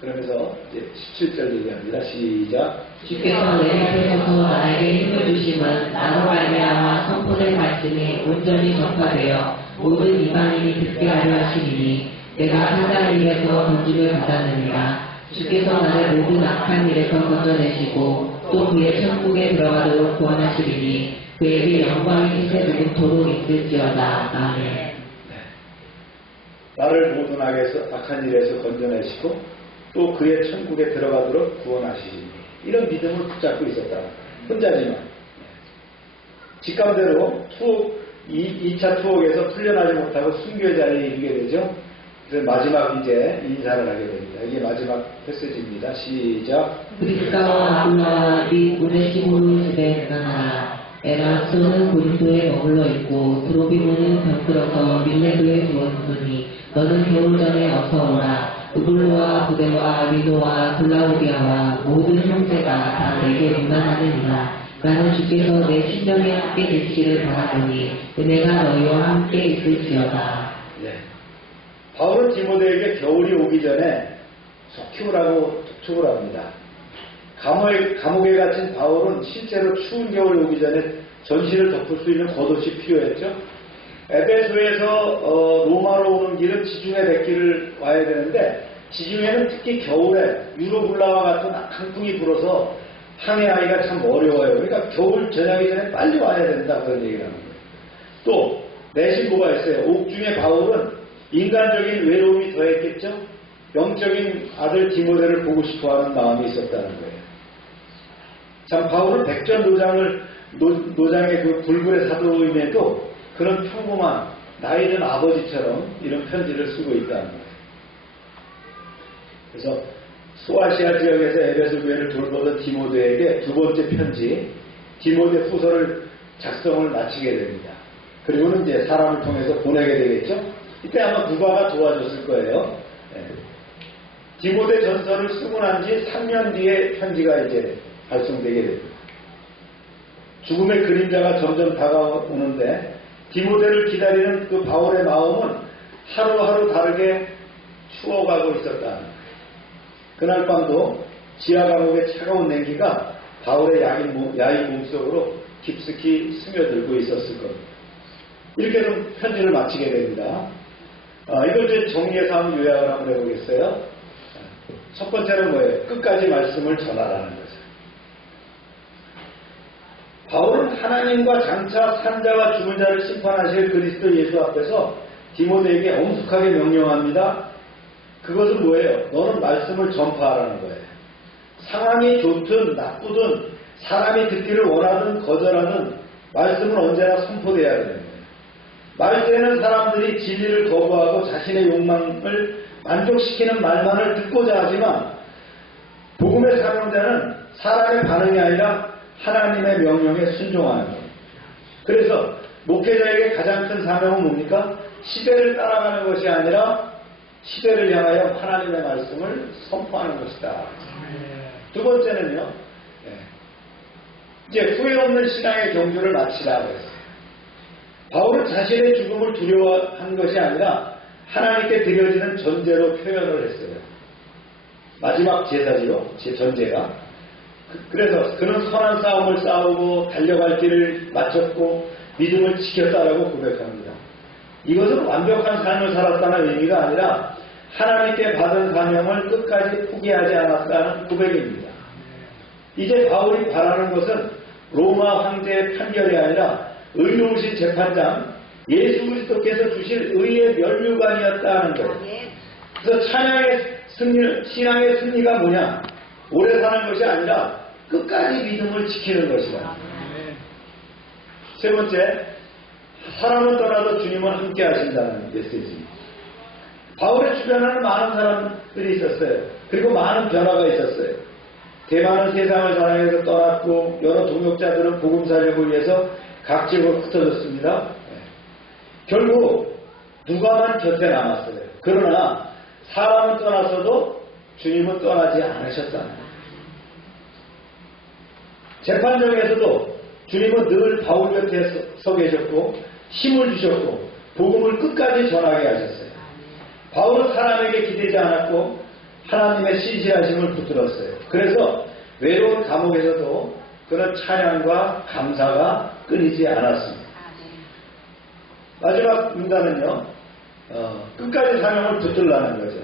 그러면서 이제 17절 얘기합니다. 시작. 주께서 내 곁에 서서 나에게 힘을 주심은 나로 말미암아 선포된 말씀이 온전히 전파되어 모든 이방인이 듣게 하려 하시니 내가 하나님에서 건짐을 받았느니라. 주께서 나를 모든 악한 일에서 건져내시고 또 그의 천국에 들어가도록 구원하시리니 그에게 영광이 이제 누구토록 있을지어다. 아멘. 나를 모든 악한 일에서 건져내시고 또 그의 천국에 들어가도록 구원하시리니 이런 믿음을 붙잡고 있었다. 혼자지만 직감대로 2차 투옥에서 풀려나지 못하고 순교의 자리에 이르게 되죠. 그래서 마지막 이제 인사를 하게 됩니다. 이게 마지막 메시지입니다. 시작. 그리스가와 아굴라와 및 오네시모를 집에 가나라. 에라스는 고린도에 머물러 있고 드로비모는 병들어서 밀레도에 누웠으니 너는 겨울 전에 어서 오라. 우블로와 부데와 리노와 글라우디아와 모든 형제가 다 내게 문안하느니라. 나는 주께서 내 심령에 함께 계시기를 바라보니 은혜가 너희와 함께 있을지어다. 네. 바울은 디모데에게 겨울이 오기 전에 속히오라고 촉촉을 합니다. 감옥에 갇힌 바울은 실제로 추운 겨울이 오기 전에 전신을 덮을 수 있는 겉옷이 필요했죠. 에베소에서 로마로 오는 길은 지중해 뱃길을 와야 되는데 지중해는 특히 겨울에 유로블라와 같은 강풍이 불어서 항해하기가 참 어려워요. 그러니까 겨울 저녁이 전에 빨리 와야 된다 그런 얘기를 하는 거예요. 또 내심 뭐가 있어요. 옥중에 바울은 인간적인 외로움이 더했겠죠. 영적인 아들 디모데를 보고 싶어하는 마음이 있었다는 거예요. 참 바울은 백전노장의 그 불굴의 사도임에도 그런 평범한 나이 든 아버지처럼 이런 편지를 쓰고 있다는 거예요. 그래서 소아시아 지역에서 에베소 교회를 돌보던 디모데에게 두 번째 편지 디모데 후서를 작성을 마치게 됩니다. 그리고는 이제 사람을 통해서 보내게 되겠죠. 이때 아마 누가가 도와줬을 거예요. 디모데 전서를 쓰고 난 지 3년 뒤에 편지가 이제 발송되게 됩니다. 죽음의 그림자가 점점 다가오는데 디모데를 기다리는 그 바울의 마음은 하루하루 다르게 추워가고 있었다는 거예요. 그날 밤도 지하 감옥의 차가운 냉기가 바울의 야인 몸속으로 깊숙이 스며들고 있었을 겁니다. 이렇게 좀 편지를 마치게 됩니다. 이걸 이제 정리해서 한번 요약을 한번 해보겠어요. 첫 번째는 뭐예요? 끝까지 말씀을 전하라는 거죠. 바울은 하나님과 장차 산자와 죽은 자를 심판하실 그리스도 예수 앞에서 디모데에게 엄숙하게 명령합니다. 그것은 뭐예요? 너는 말씀을 전파하라는 거예요. 상황이 좋든 나쁘든 사람이 듣기를 원하든 거절하든 말씀은 언제나 선포돼야 되는 거예요. 말되는 사람들이 진리를 거부하고 자신의 욕망을 만족시키는 말만을 듣고자 하지만 복음의 사명자는 사람의 반응이 아니라 하나님의 명령에 순종하는 거예요. 그래서 목회자에게 가장 큰 사명은 뭡니까? 시대를 따라가는 것이 아니라 시대를 향하여 하나님의 말씀을 선포하는 것이다. 두 번째는요, 이제 후회 없는 신앙의 경주를 마치라고 했어요. 바울은 자신의 죽음을 두려워한 것이 아니라 하나님께 드려지는 전제로 표현을 했어요. 마지막 제사지요, 제 전제가. 그래서 그는 선한 싸움을 싸우고 달려갈 길을 마쳤고 믿음을 지켰다라고 고백합니다. 이것은 완벽한 삶을 살았다는 의미가 아니라 하나님께 받은 사명을 끝까지 포기하지 않았다는 고백입니다. 이제 바울이 바라는 것은 로마 황제의 판결이 아니라 의로우신 재판장 예수 그리스도께서 주실 의의 면류관이었다는 것. 그래서 찬양의 승리, 신앙의 승리가 뭐냐? 오래 사는 것이 아니라 끝까지 믿음을 지키는 것이다. 세 번째, 사람은 떠나도 주님은 함께 하신다는 메시지. 바울의 주변에는 많은 사람들이 있었어요. 그리고 많은 변화가 있었어요. 대만은 세상을 사랑해서 떠났고 여러 동역자들은 복음 살려고 위해서 각지로 흩어졌습니다. 결국 누가만 곁에 남았어요. 그러나 사람은 떠났어도 주님은 떠나지 않으셨잖아요. 재판정에서도 주님은 늘 바울 곁에 서 계셨고 힘을 주셨고 복음을 끝까지 전하게 하셨어요. 바울은 사람에게 기대지 않았고 하나님의 신실하심을 붙들었어요. 그래서 외로운 감옥에서도 그런 찬양과 감사가 끊이지 않았습니다. 마지막 문단은요, 끝까지 사명을 붙들라는 거죠.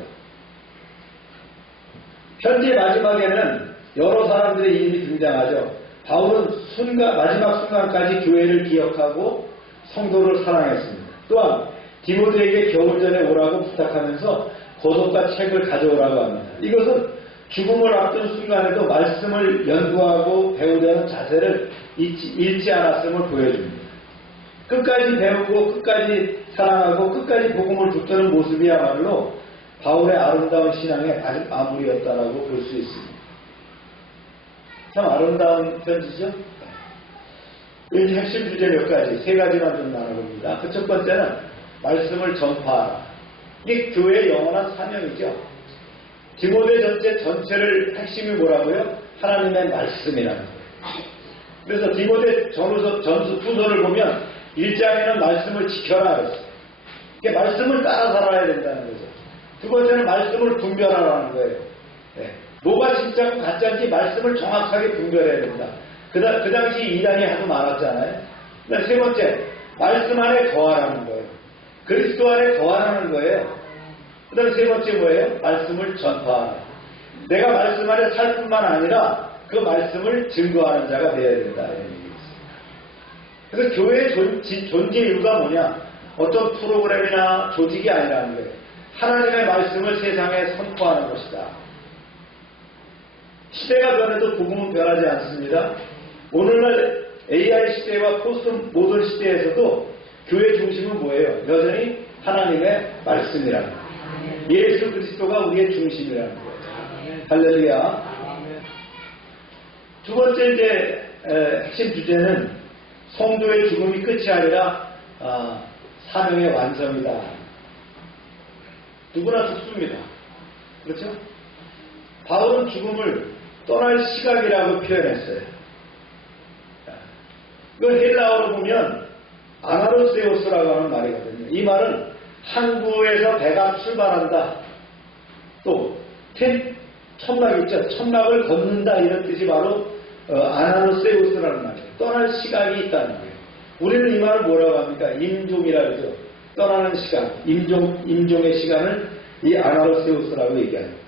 편지의 마지막에는 여러 사람들의 이름이 등장하죠. 바울은 마지막 순간까지 교회를 기억하고 성도를 사랑했습니다. 또한 디모데에게 겨울 전에 오라고 부탁하면서 고속과 책을 가져오라고 합니다. 이것은 죽음을 앞둔 순간에도 말씀을 연구하고 배우려는 자세를 잃지 않았음을 보여줍니다. 끝까지 배우고 끝까지 사랑하고 끝까지 복음을 붙드는 모습이야말로 바울의 아름다운 신앙의 마무리였다라고 볼 수 있습니다. 참 아름다운 편지죠? 여기 핵심 주제 몇 가지, 세 가지만 좀 나눠봅니다. 그 첫 번째는 말씀을 전파하라. 이게 교회의 영원한 사명이죠. 디모데 전체를 핵심이 뭐라고요? 하나님의 말씀이라는 거예요. 그래서 디모데 전서 후서를 보면 1장에는 말씀을 지켜라 그랬어요. 이게 말씀을 따라 살아야 된다는 거죠. 두 번째는 말씀을 분별하라는 거예요. 뭐가 진짜고 가짜인지 말씀을 정확하게 분별해야 된다. 그 당시 이단이 하도 많았잖아요. 세 번째, 말씀 안에 거하라는 거예요. 그리스도 안에 거하라는 거예요. 그 다음에 세 번째 뭐예요? 말씀을 전파하라. 내가 말씀 안에 살 뿐만 아니라 그 말씀을 증거하는 자가 되어야 된다. 이런 얘기였어요. 그래서 교회의 존재 이유가 뭐냐? 어떤 프로그램이나 조직이 아니라는 거예요. 하나님의 말씀을 세상에 선포하는 것이다. 시대가 변해도 복음은 변하지 않습니다. 오늘날 AI 시대와 포스트 모던 시대에서도 교회 중심은 뭐예요? 여전히 하나님의 말씀이라는 거예요. 예수 그리스도가 우리의 중심이라는 거예요. 할렐루야. 두 번째 이제 핵심 주제는 성도의 죽음이 끝이 아니라 사명의 완성이다. 누구나 죽습니다. 그렇죠? 바울은 죽음을 떠날 시각이라고 표현했어요. 이걸 헬라어로 보면 아나로세오스라고 하는 말이거든요. 이 말은 항구에서 배가 출발한다. 또 천막 있죠. 천막을 걷는다 이런 뜻이 바로 아나로세우스라는 말이에요. 떠날 시각이 있다는 거예요. 우리는 이 말을 뭐라고 합니까? 임종이라고 그러죠. 떠나는 시간, 임종의 시간을 이 아나로세우스라고 얘기합니다.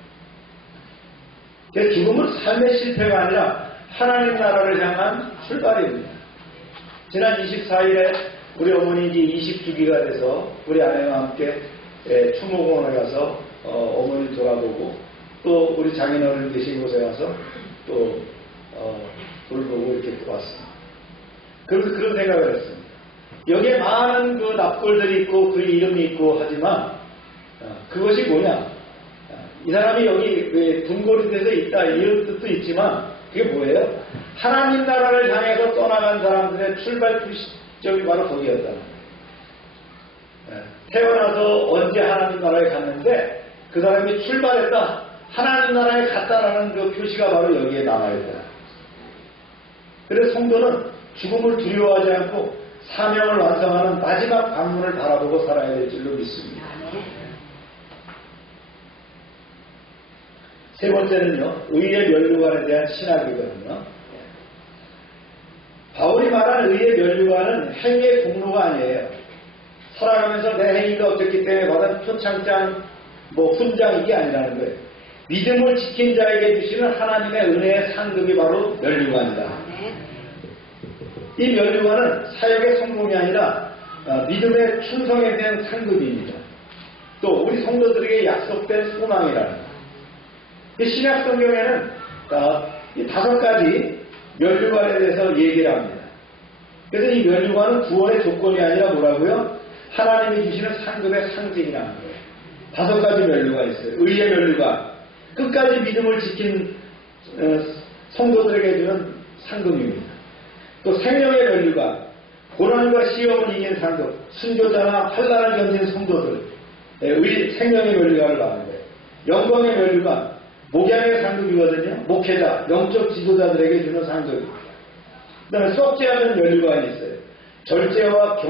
죽음은 삶의 실패가 아니라 하나님 나라를 향한 출발입니다. 지난 24일에 우리 어머니 이제 20주기가 돼서 우리 아내와 함께 추모공원에 가서 어머니 돌아보고 또 우리 장인어른 계신 곳에 가서 또 돌보고 이렇게 왔습니다. 그래서 그런 생각을 했습니다. 여기에 많은 그 납골들이 있고 그 이름이 있고 하지만 그것이 뭐냐? 이 사람이 여기 왜 궁궐이 돼서 있다 이런 뜻도 있지만 그게 뭐예요? 하나님 나라를 향해서 떠나간 사람들의 출발점이 바로 거기였다는 거예요. 태어나서 언제 하나님 나라에 갔는데 그 사람이 출발했다, 하나님 나라에 갔다라는 그 표시가 바로 여기에 남아있다. 그래서 성도는 죽음을 두려워하지 않고 사명을 완성하는 마지막 관문을 바라보고 살아야 될 줄로 믿습니다. 세 번째는요, 의의 면류관에 대한 신학이거든요. 바울이 말한 의의 면류관은 행위의 공로가 아니에요. 살아가면서 내 행위가 어떻기 때문에 받은 표창장, 훈장, 이게 아니라는 거예요. 믿음을 지킨 자에게 주시는 하나님의 은혜의 상급이 바로 면류관이다. 이 면류관은 사역의 성공이 아니라 믿음의 충성에 대한 상급입니다. 또 우리 성도들에게 약속된 소망이라는 거예요. 신약 성경에는 이 5가지 면류관에 대해서 얘기를 합니다. 그래서 이 면류관은 구원의 조건이 아니라 뭐라고요? 하나님이 주시는 상급의 상징이라는 거예요. 5가지 면류관이 있어요. 의의 면류관, 끝까지 믿음을 지킨 성도들에게 주는 상급입니다. 또 생명의 면류관, 고난과 시험을 이긴 상급, 순교자나 환난을 견딘 성도들, 생명의 면류관을 말하는 거예요. 영광의 면류관, 목양의 상급이거든요. 목회자, 영적 지도자들에게 주는 상급입니다. 그 다음에 속죄하는 면류관이 있어요. 절제와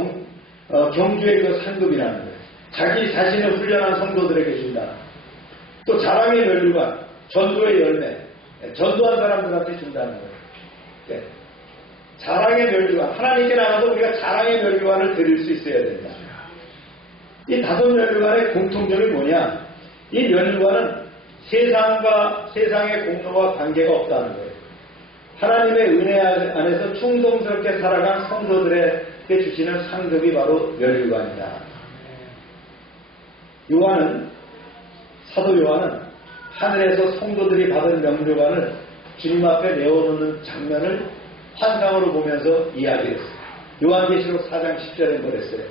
경주의 그 상급이라는 거예요. 자기 자신을 훈련한 성도들에게 준다. 또 자랑의 면류관, 전도의 열매, 전도한 사람들한테 준다는 거예요. 네. 자랑의 면류관, 하나님께 나가서 우리가 자랑의 면류관을 드릴 수 있어야 된다. 이 5 면류관의 공통점이 뭐냐? 이 면류관은 세상의 공로와 관계가 없다는 거예요. 하나님의 은혜 안에서 충성스럽게 살아간 성도들에게 주시는 상급이 바로 면류관이다. 사도 요한은 하늘에서 성도들이 받은 면류관을 주님 앞에 내어놓는 장면을 환상으로 보면서 이야기했어요. 요한계시록 4장 10절에 그랬어요.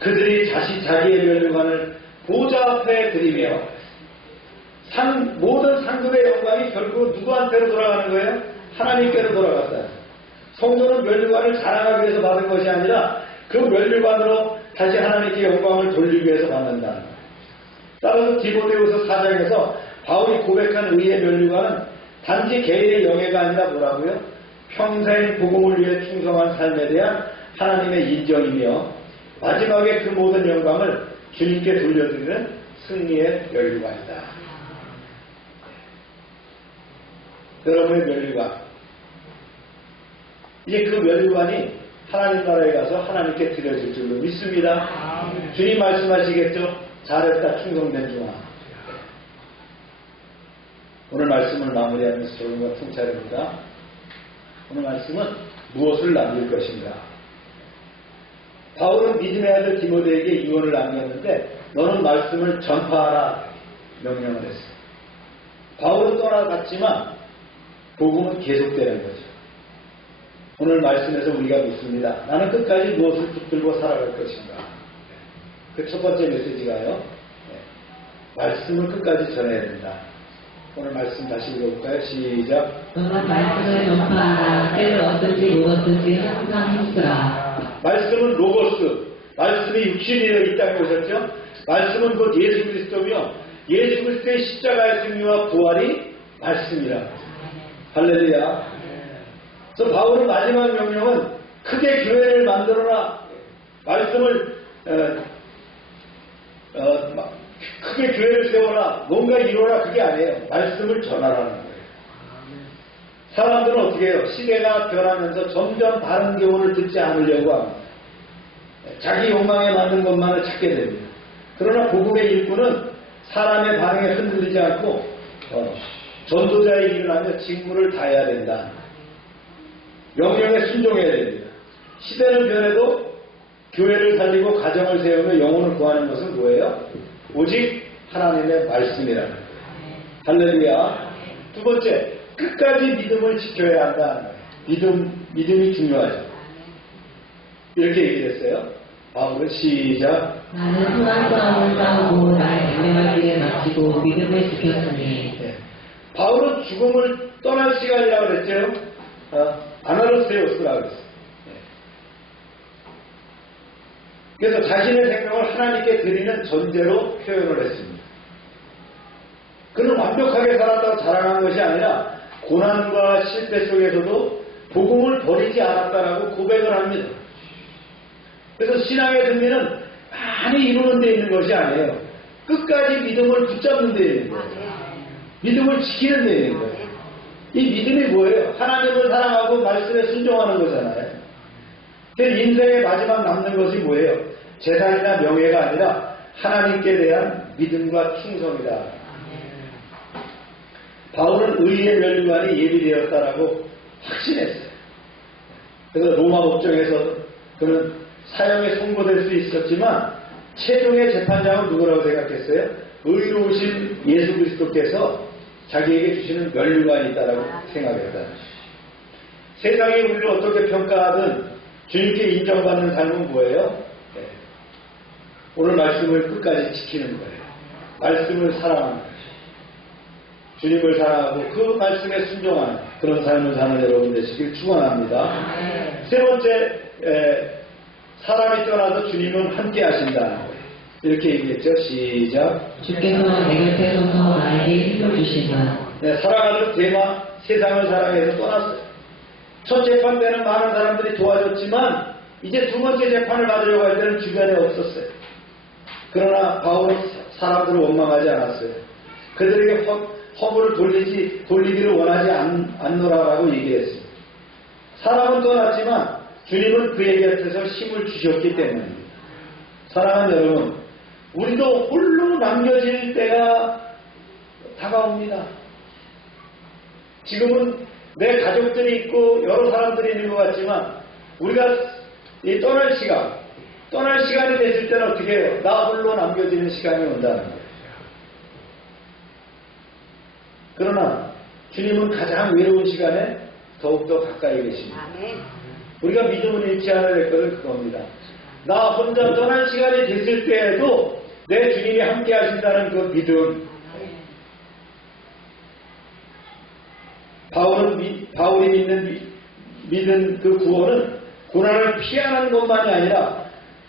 그들이 자기의 면류관을 보좌 앞에 드리며 모든 상급의 영광이 결국 누구한테로 돌아가는 거예요? 하나님께로 돌아갔다. 성도는 면류관을 자랑하기 위해서 받은 것이 아니라 그 면류관으로 다시 하나님께 영광을 돌리기 위해서 받는다는 거예요. 따라서 디모데후서 4장에서 바울이 고백한 의의 면류관은 단지 개인의 영예가 아니라 뭐라고요? 평생 복음을 위해 충성한 삶에 대한 하나님의 인정이며 마지막에 그 모든 영광을 주님께 돌려드리는 승리의 면류관이다. 여러분의 면류관, 이제 그 면류관이 하나님 나라에 가서 하나님께 드려질 줄로 믿습니다. 주님 말씀하시겠죠? 잘했다 충성된 중아. 오늘 말씀을 마무리하면서 조금만 통찰입니다. 오늘 말씀은 무엇을 남길 것인가? 바울은 믿음의 아들 디모데에게 유언을 남겼는데 너는 말씀을 전파하라 명령을 했어요. 바울은 떠나갔지만 복음은 계속되는 거죠. 오늘 말씀에서 우리가 묻습니다. 나는 끝까지 무엇을 붙들고 살아갈 것인가? 그 첫 번째 메시지가요. 말씀을 끝까지 전해야 된다. 오늘 말씀 다시 읽어볼까요? 시작. 너는 말씀을 전파하라. 때를 얻든지 무엇든지 항상 힘쓰라. 말씀은 로고스, 말씀이 육신이 되어 있다고 보셨죠? 말씀은 곧 예수 그리스도며 예수 그리스도의 십자가의 승리와 부활이 말씀이라. 할렐루야. 그래서 바울의 마지막 명령은 크게 교회를 만들어라. 말씀을 크게 교회를 세워라. 뭔가 이루어라. 그게 아니에요. 말씀을 전하라는 거예요. 사람들은 어떻게 해요? 시대가 변하면서 점점 다른 교훈을 듣지 않으려고 합니다. 자기 욕망에 맞는 것만을 찾게 됩니다. 그러나 복음의 일꾼은 사람의 반응에 흔들리지 않고 전도자의 일을 하며 직무를 다해야 된다. 명령에 순종해야 됩니다. 시대는 변해도 교회를 살리고 가정을 세우며 영혼을 구하는 것은 뭐예요? 오직 하나님의 말씀이라는 거예요. 할렐루야. 두 번째, 끝까지 믿음을 지켜야 한다는 거예요. 믿음이 중요하죠. 이렇게 얘기를 했어요. 바울은 시작. 나는 선한 싸움을 싸우고 나의 운명을 길에 마치고 믿음을 지켰으니. 네. 바울은 죽음을 떠날 시간이라고 그랬죠. 아나로스테오스라고 그랬어요. 네. 그래서 자신의 생명을 하나님께 드리는 전제로 표현을 했습니다. 그는 완벽하게 살았다고 자랑한 것이 아니라 고난과 실패 속에서도 복음을 버리지 않았다라고 고백을 합니다. 그래서 신앙의 승리는 많이 이루는 데 있는 것이 아니에요. 끝까지 믿음을 붙잡는 데 있는 거예요. 믿음을 지키는 데 있는 거예요. 이 믿음이 뭐예요? 하나님을 사랑하고 말씀에 순종하는 거잖아요. 인생의 마지막 남는 것이 뭐예요? 재산이나 명예가 아니라 하나님께 대한 믿음과 충성이다. 바울은 의의 면류관이 예비되었다라고 확신했어요. 그래서 로마 법정에서 그는 사형에 선고될 수 있었지만 최종의 재판장은 누구라고 생각했어요? 의로우신 예수 그리스도께서 자기에게 주시는 면류관이 있다라고 생각했다. 세상이 우리를 어떻게 평가하든 주님께 인정받는 삶은 뭐예요? 네. 오늘 말씀을 끝까지 지키는 거예요. 말씀을 사랑하는 거예요. 주님을 사랑하고 그 말씀에 순종하는 그런 삶을 사는 여러분 되시길 축원합니다. 세 번째, 사람이 떠나도 주님은 함께 하신다는 거예요. 이렇게 얘기했죠. 시작. 주께서 내 곁에 서서 나에게 힘을 주시나. 네, 살아가는 대마 세상을 사랑해서 떠났어요. 첫 재판 때는 많은 사람들이 도와줬지만 이제 두 번째 재판을 받으려고 할 때는 주변에 없었어요. 그러나 바울은 사람들을 원망하지 않았어요. 그들에게 허물을 돌리기를 원하지 않노라라고 얘기했습니다. 사람은 떠났지만 주님은 그의 곁에서 힘을 주셨기 때문입니다. 사랑하는 여러분, 우리도 홀로 남겨질 때가 다가옵니다. 지금은 내 가족들이 있고 여러 사람들이 있는 것 같지만 우리가 이 떠날 시간이 됐을 때는 어떻게 해요? 나 홀로 남겨지는 시간이 온다는 거예요. 그러나 주님은 가장 외로운 시간에 더욱더 가까이 계십니다. 우리가 믿음을 잃지 않아야 될 것은 그겁니다. 나 혼자 떠날 시간이 됐을 때에도 내 주님이 함께 하신다는 그 믿음. 바울이 믿는 그 구원은 고난을 피하는 것만이 아니라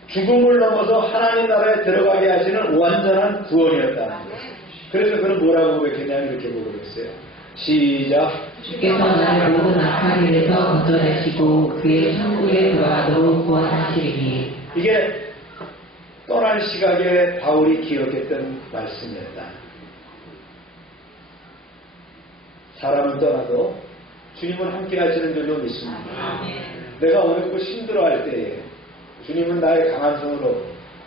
죽음을 넘어서 하나님 나라에 들어가게 하시는 완전한 구원이었다는 거예요. 그래서 그는 뭐라고 고백했냐면 이렇게 고백했어요. 시작. 주께서 나를 모든 악한 일에서 건져내시고 그의 천국에 들어가도록 구원하시리니. 이게 떠날 시각에 바울이 기억했던 말씀이었다. 사람은 떠나도 주님은 함께 하시는 줄로 믿습니다. 내가 어렵고 힘들어할 때에 주님은 나의 강한 손으로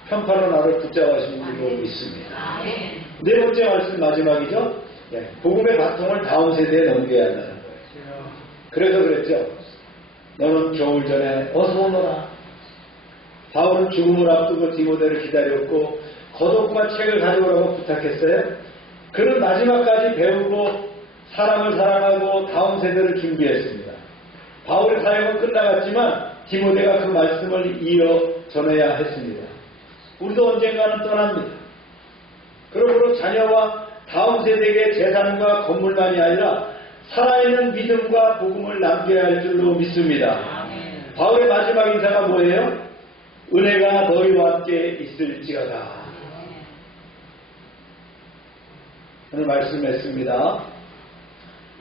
편팔로 나를 붙잡아 주시는 줄로 믿습니다. 네 번째 말씀 마지막이죠. 복음의 바통을 다음 세대에 넘겨야 한다는 거예요. 그래서 그랬죠. 너는 겨울 전에 어서 오너라. 바울은 죽음을 앞두고 디모데를 기다렸고 겉옷과 책을 가져오라고 부탁했어요. 그는 마지막까지 배우고 사람을 사랑하고 다음 세대를 준비했습니다. 바울의 사역은 끝나갔지만 디모데가 그 말씀을 이어 전해야 했습니다. 우리도 언젠가는 떠납니다. 그러므로 자녀와 다음 세대에게 재산과 건물만이 아니라 살아있는 믿음과 복음을 남겨야 할 줄로 믿습니다. 바울의 마지막 인사가 뭐예요? 은혜가 너희와 함께 있을지어다. 오늘 말씀했습니다.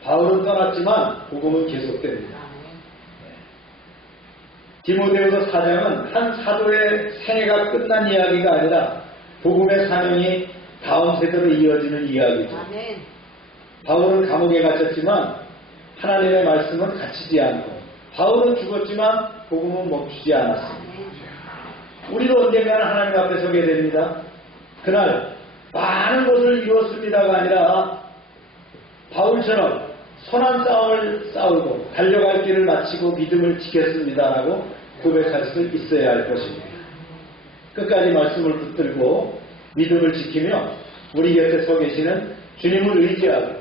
바울은 떠났지만 복음은 계속됩니다. 디모데후서 4장은 한 사도의 생애가 끝난 이야기가 아니라 복음의 사명이 다음 세대로 이어지는 이야기죠. 바울은 감옥에 갇혔지만 하나님의 말씀은 갇히지 않고 바울은 죽었지만 복음은 멈추지 않았습니다. 우리도 언젠가는 하나님 앞에 서게 됩니다. 그날 많은 것을 이뤘습니다가 아니라 바울처럼 선한 싸움을 싸우고 달려갈 길을 마치고 믿음을 지켰습니다라고 고백할 수 있어야 할 것입니다. 끝까지 말씀을 붙들고 믿음을 지키며 우리 곁에 서 계시는 주님을 의지하고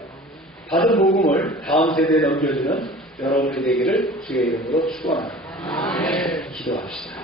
받은 복음을 다음 세대에 넘겨주는 여러분이 되기를 주의 이름으로 축원합니다. 기도합시다.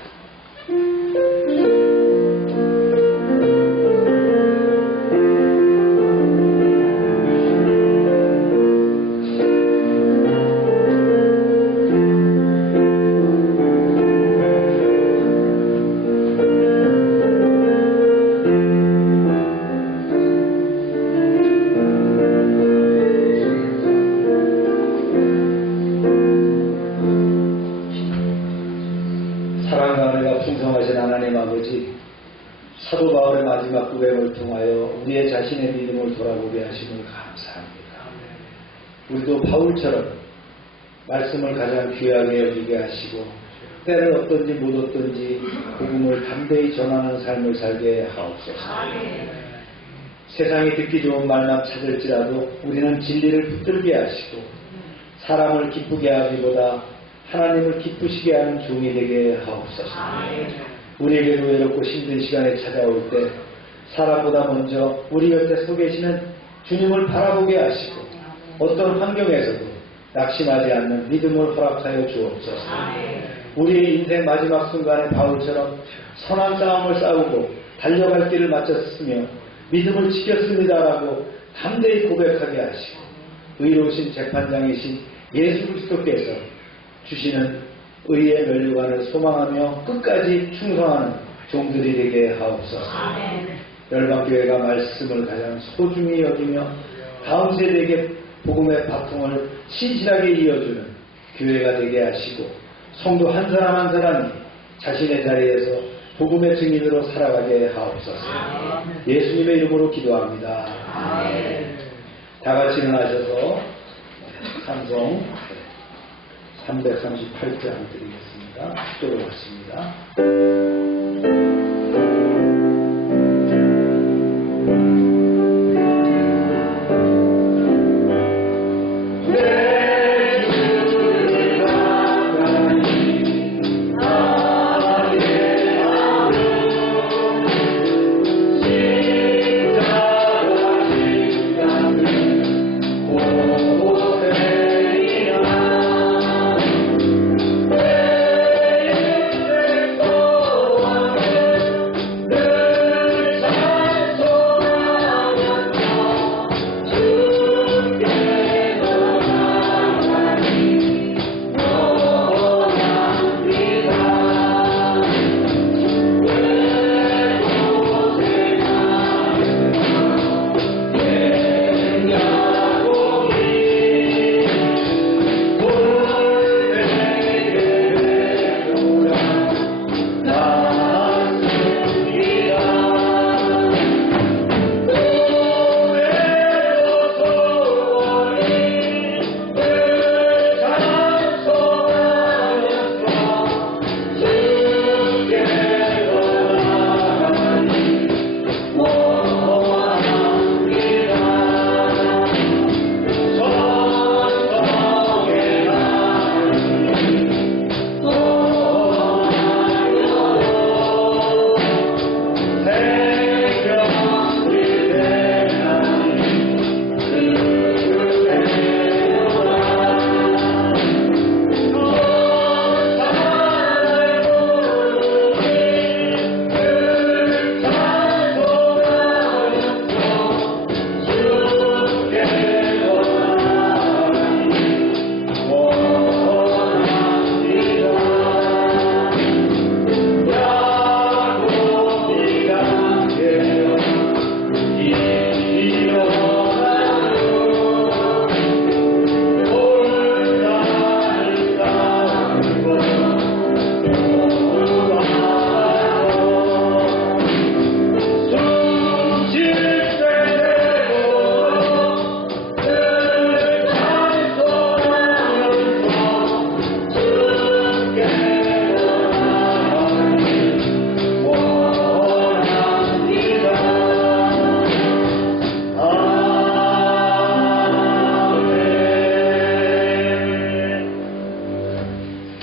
우리의 자신의 믿음을 돌아보게 하심을 감사합니다. 우리도 바울처럼 말씀을 가장 귀하게 여기게 하시고 때를 어떤지 못 어떤지 복음을 담대히 전하는 삶을 살게 하옵소서. 세상이 듣기 좋은 말만 찾을지라도 우리는 진리를 붙들게 하시고 사람을 기쁘게 하기보다 하나님을 기쁘시게 하는 종이 되게 하옵소서. 우리에게도 외롭고 힘든 시간에 찾아올 때 사람보다 먼저 우리 곁에 서 계시는 주님을 바라보게 하시고 어떤 환경에서도 낙심하지 않는 믿음을 허락하여 주옵소서. 우리의 인생 마지막 순간에 바울처럼 선한 싸움을 싸우고 달려갈 길을 마쳤으며 믿음을 지켰습니다라고 담대히 고백하게 하시고 의로우신 재판장이신 예수 그리스도께서 주시는 의의 면류관을 소망하며 끝까지 충성하는 종들이 되게 하옵소서. 열방교회가 말씀을 가장 소중히 여기며 다음 세대에게 복음의 바통을 신실하게 이어주는 교회가 되게 하시고 성도 한 사람 한 사람이 자신의 자리에서 복음의 증인으로 살아가게 하옵소서. 예수님의 이름으로 기도합니다. 다 같이 일어나셔서 찬송 338장 드리겠습니다. 축도를 받습니다.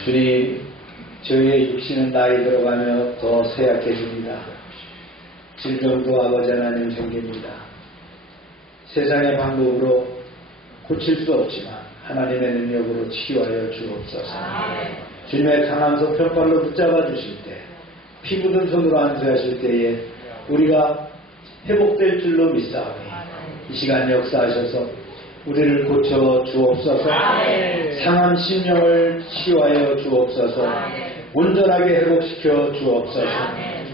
주님, 저희의 육신은 나이 들어가며 더 쇠약해집니다. 질병도 아버지 하나님 생깁니다. 세상의 방법으로 고칠 수 없지만 하나님의 능력으로 치유하여 주옵소서. 주님의 강한 손 편팔로 붙잡아 주실 때, 피 묻은 손으로 안수하실 때에 우리가 회복될 줄로 믿사오니 이 시간 역사하셔서 우리를 고쳐 주옵소서. 상한 심령을 치유하여 주옵소서. 온전하게 회복시켜 주옵소서.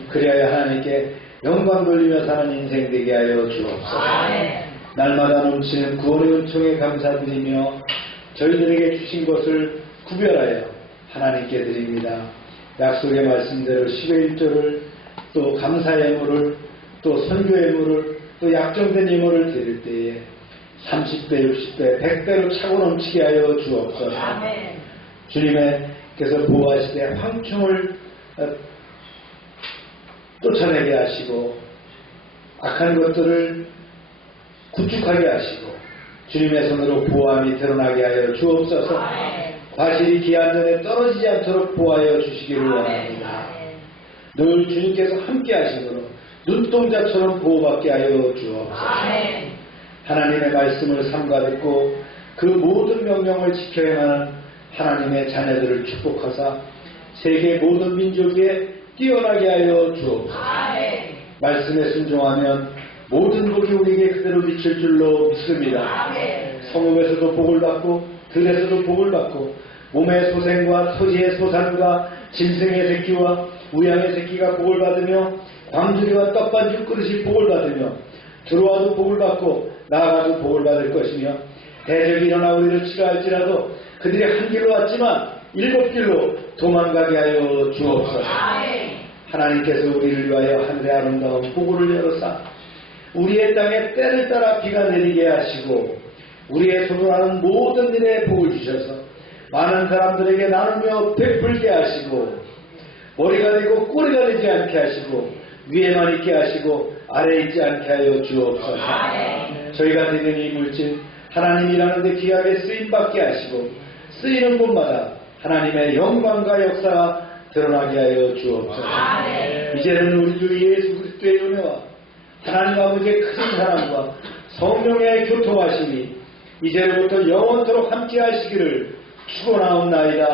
그리하여 하나님께 영광 돌리며 사는 인생 되게 하여 주옵소서. 날마다 넘치는 구원의 은총에 감사드리며 저희들에게 주신 것을 구별하여 하나님께 드립니다. 약속의 말씀대로 10의 1조를 또 감사의 예물을 또 선교의 예물을 또 약정된 임무를 드릴 때에 30배, 60배, 100배로 차고 넘치게 하여 주옵소서. 주님께서 보호하시되 황충을 쫓아내게 하시고 악한 것들을 구축하게 하시고 주님의 손으로 보호함이 드러나게 하여 주옵소서. 과실이 기한 전에 떨어지지 않도록 보호하여 주시기를 원합니다. 늘 주님께서 함께 하심으로 눈동자처럼 보호받게 하여 주옵소서. 하나님의 말씀을 삼가듣고 그 모든 명령을 지켜야 하는 하나님의 자녀들을 축복하사 세계 모든 민족 위에 뛰어나게 하여 주옵소서. 말씀에 순종하면 모든 복이 우리에게 그대로 미칠 줄로 믿습니다. 성읍에서도 복을 받고 들에서도 복을 받고 몸의 소생과 토지의 소산과 짐승의 새끼와 우양의 새끼가 복을 받으며 광주리와 떡반죽 그릇이 복을 받으며 들어와도 복을 받고 나아가도 복을 받을 것이며 대적이 일어나 우리를 치료할지라도 그들이 한 길로 왔지만 7길로 도망가게 하여 주옵소서. 하나님께서 우리를 위하여 하늘의 아름다운 폭우를 열어사 우리의 땅에 때를 따라 비가 내리게 하시고 우리의 손으로 하는 모든 일에 복을 주셔서 많은 사람들에게 나누며 베풀게 하시고 머리가 되고 꼬리가 되지 않게 하시고 위에만 있게 하시고 아래에 있지 않게 하여 주옵소서. 저희가 드리는 이 물질 하나님이라는 데 귀하게 쓰임받게 하시고 쓰이는 곳마다 하나님의 영광과 역사가 드러나게 하여 주옵소서. 이제는 우리 주 예수 그리스도의 은혜와 하나님 아버지의 큰 사랑과 성령의 교통하심이 이제부터 영원토록 함께 하시기를 축원하옵나이다.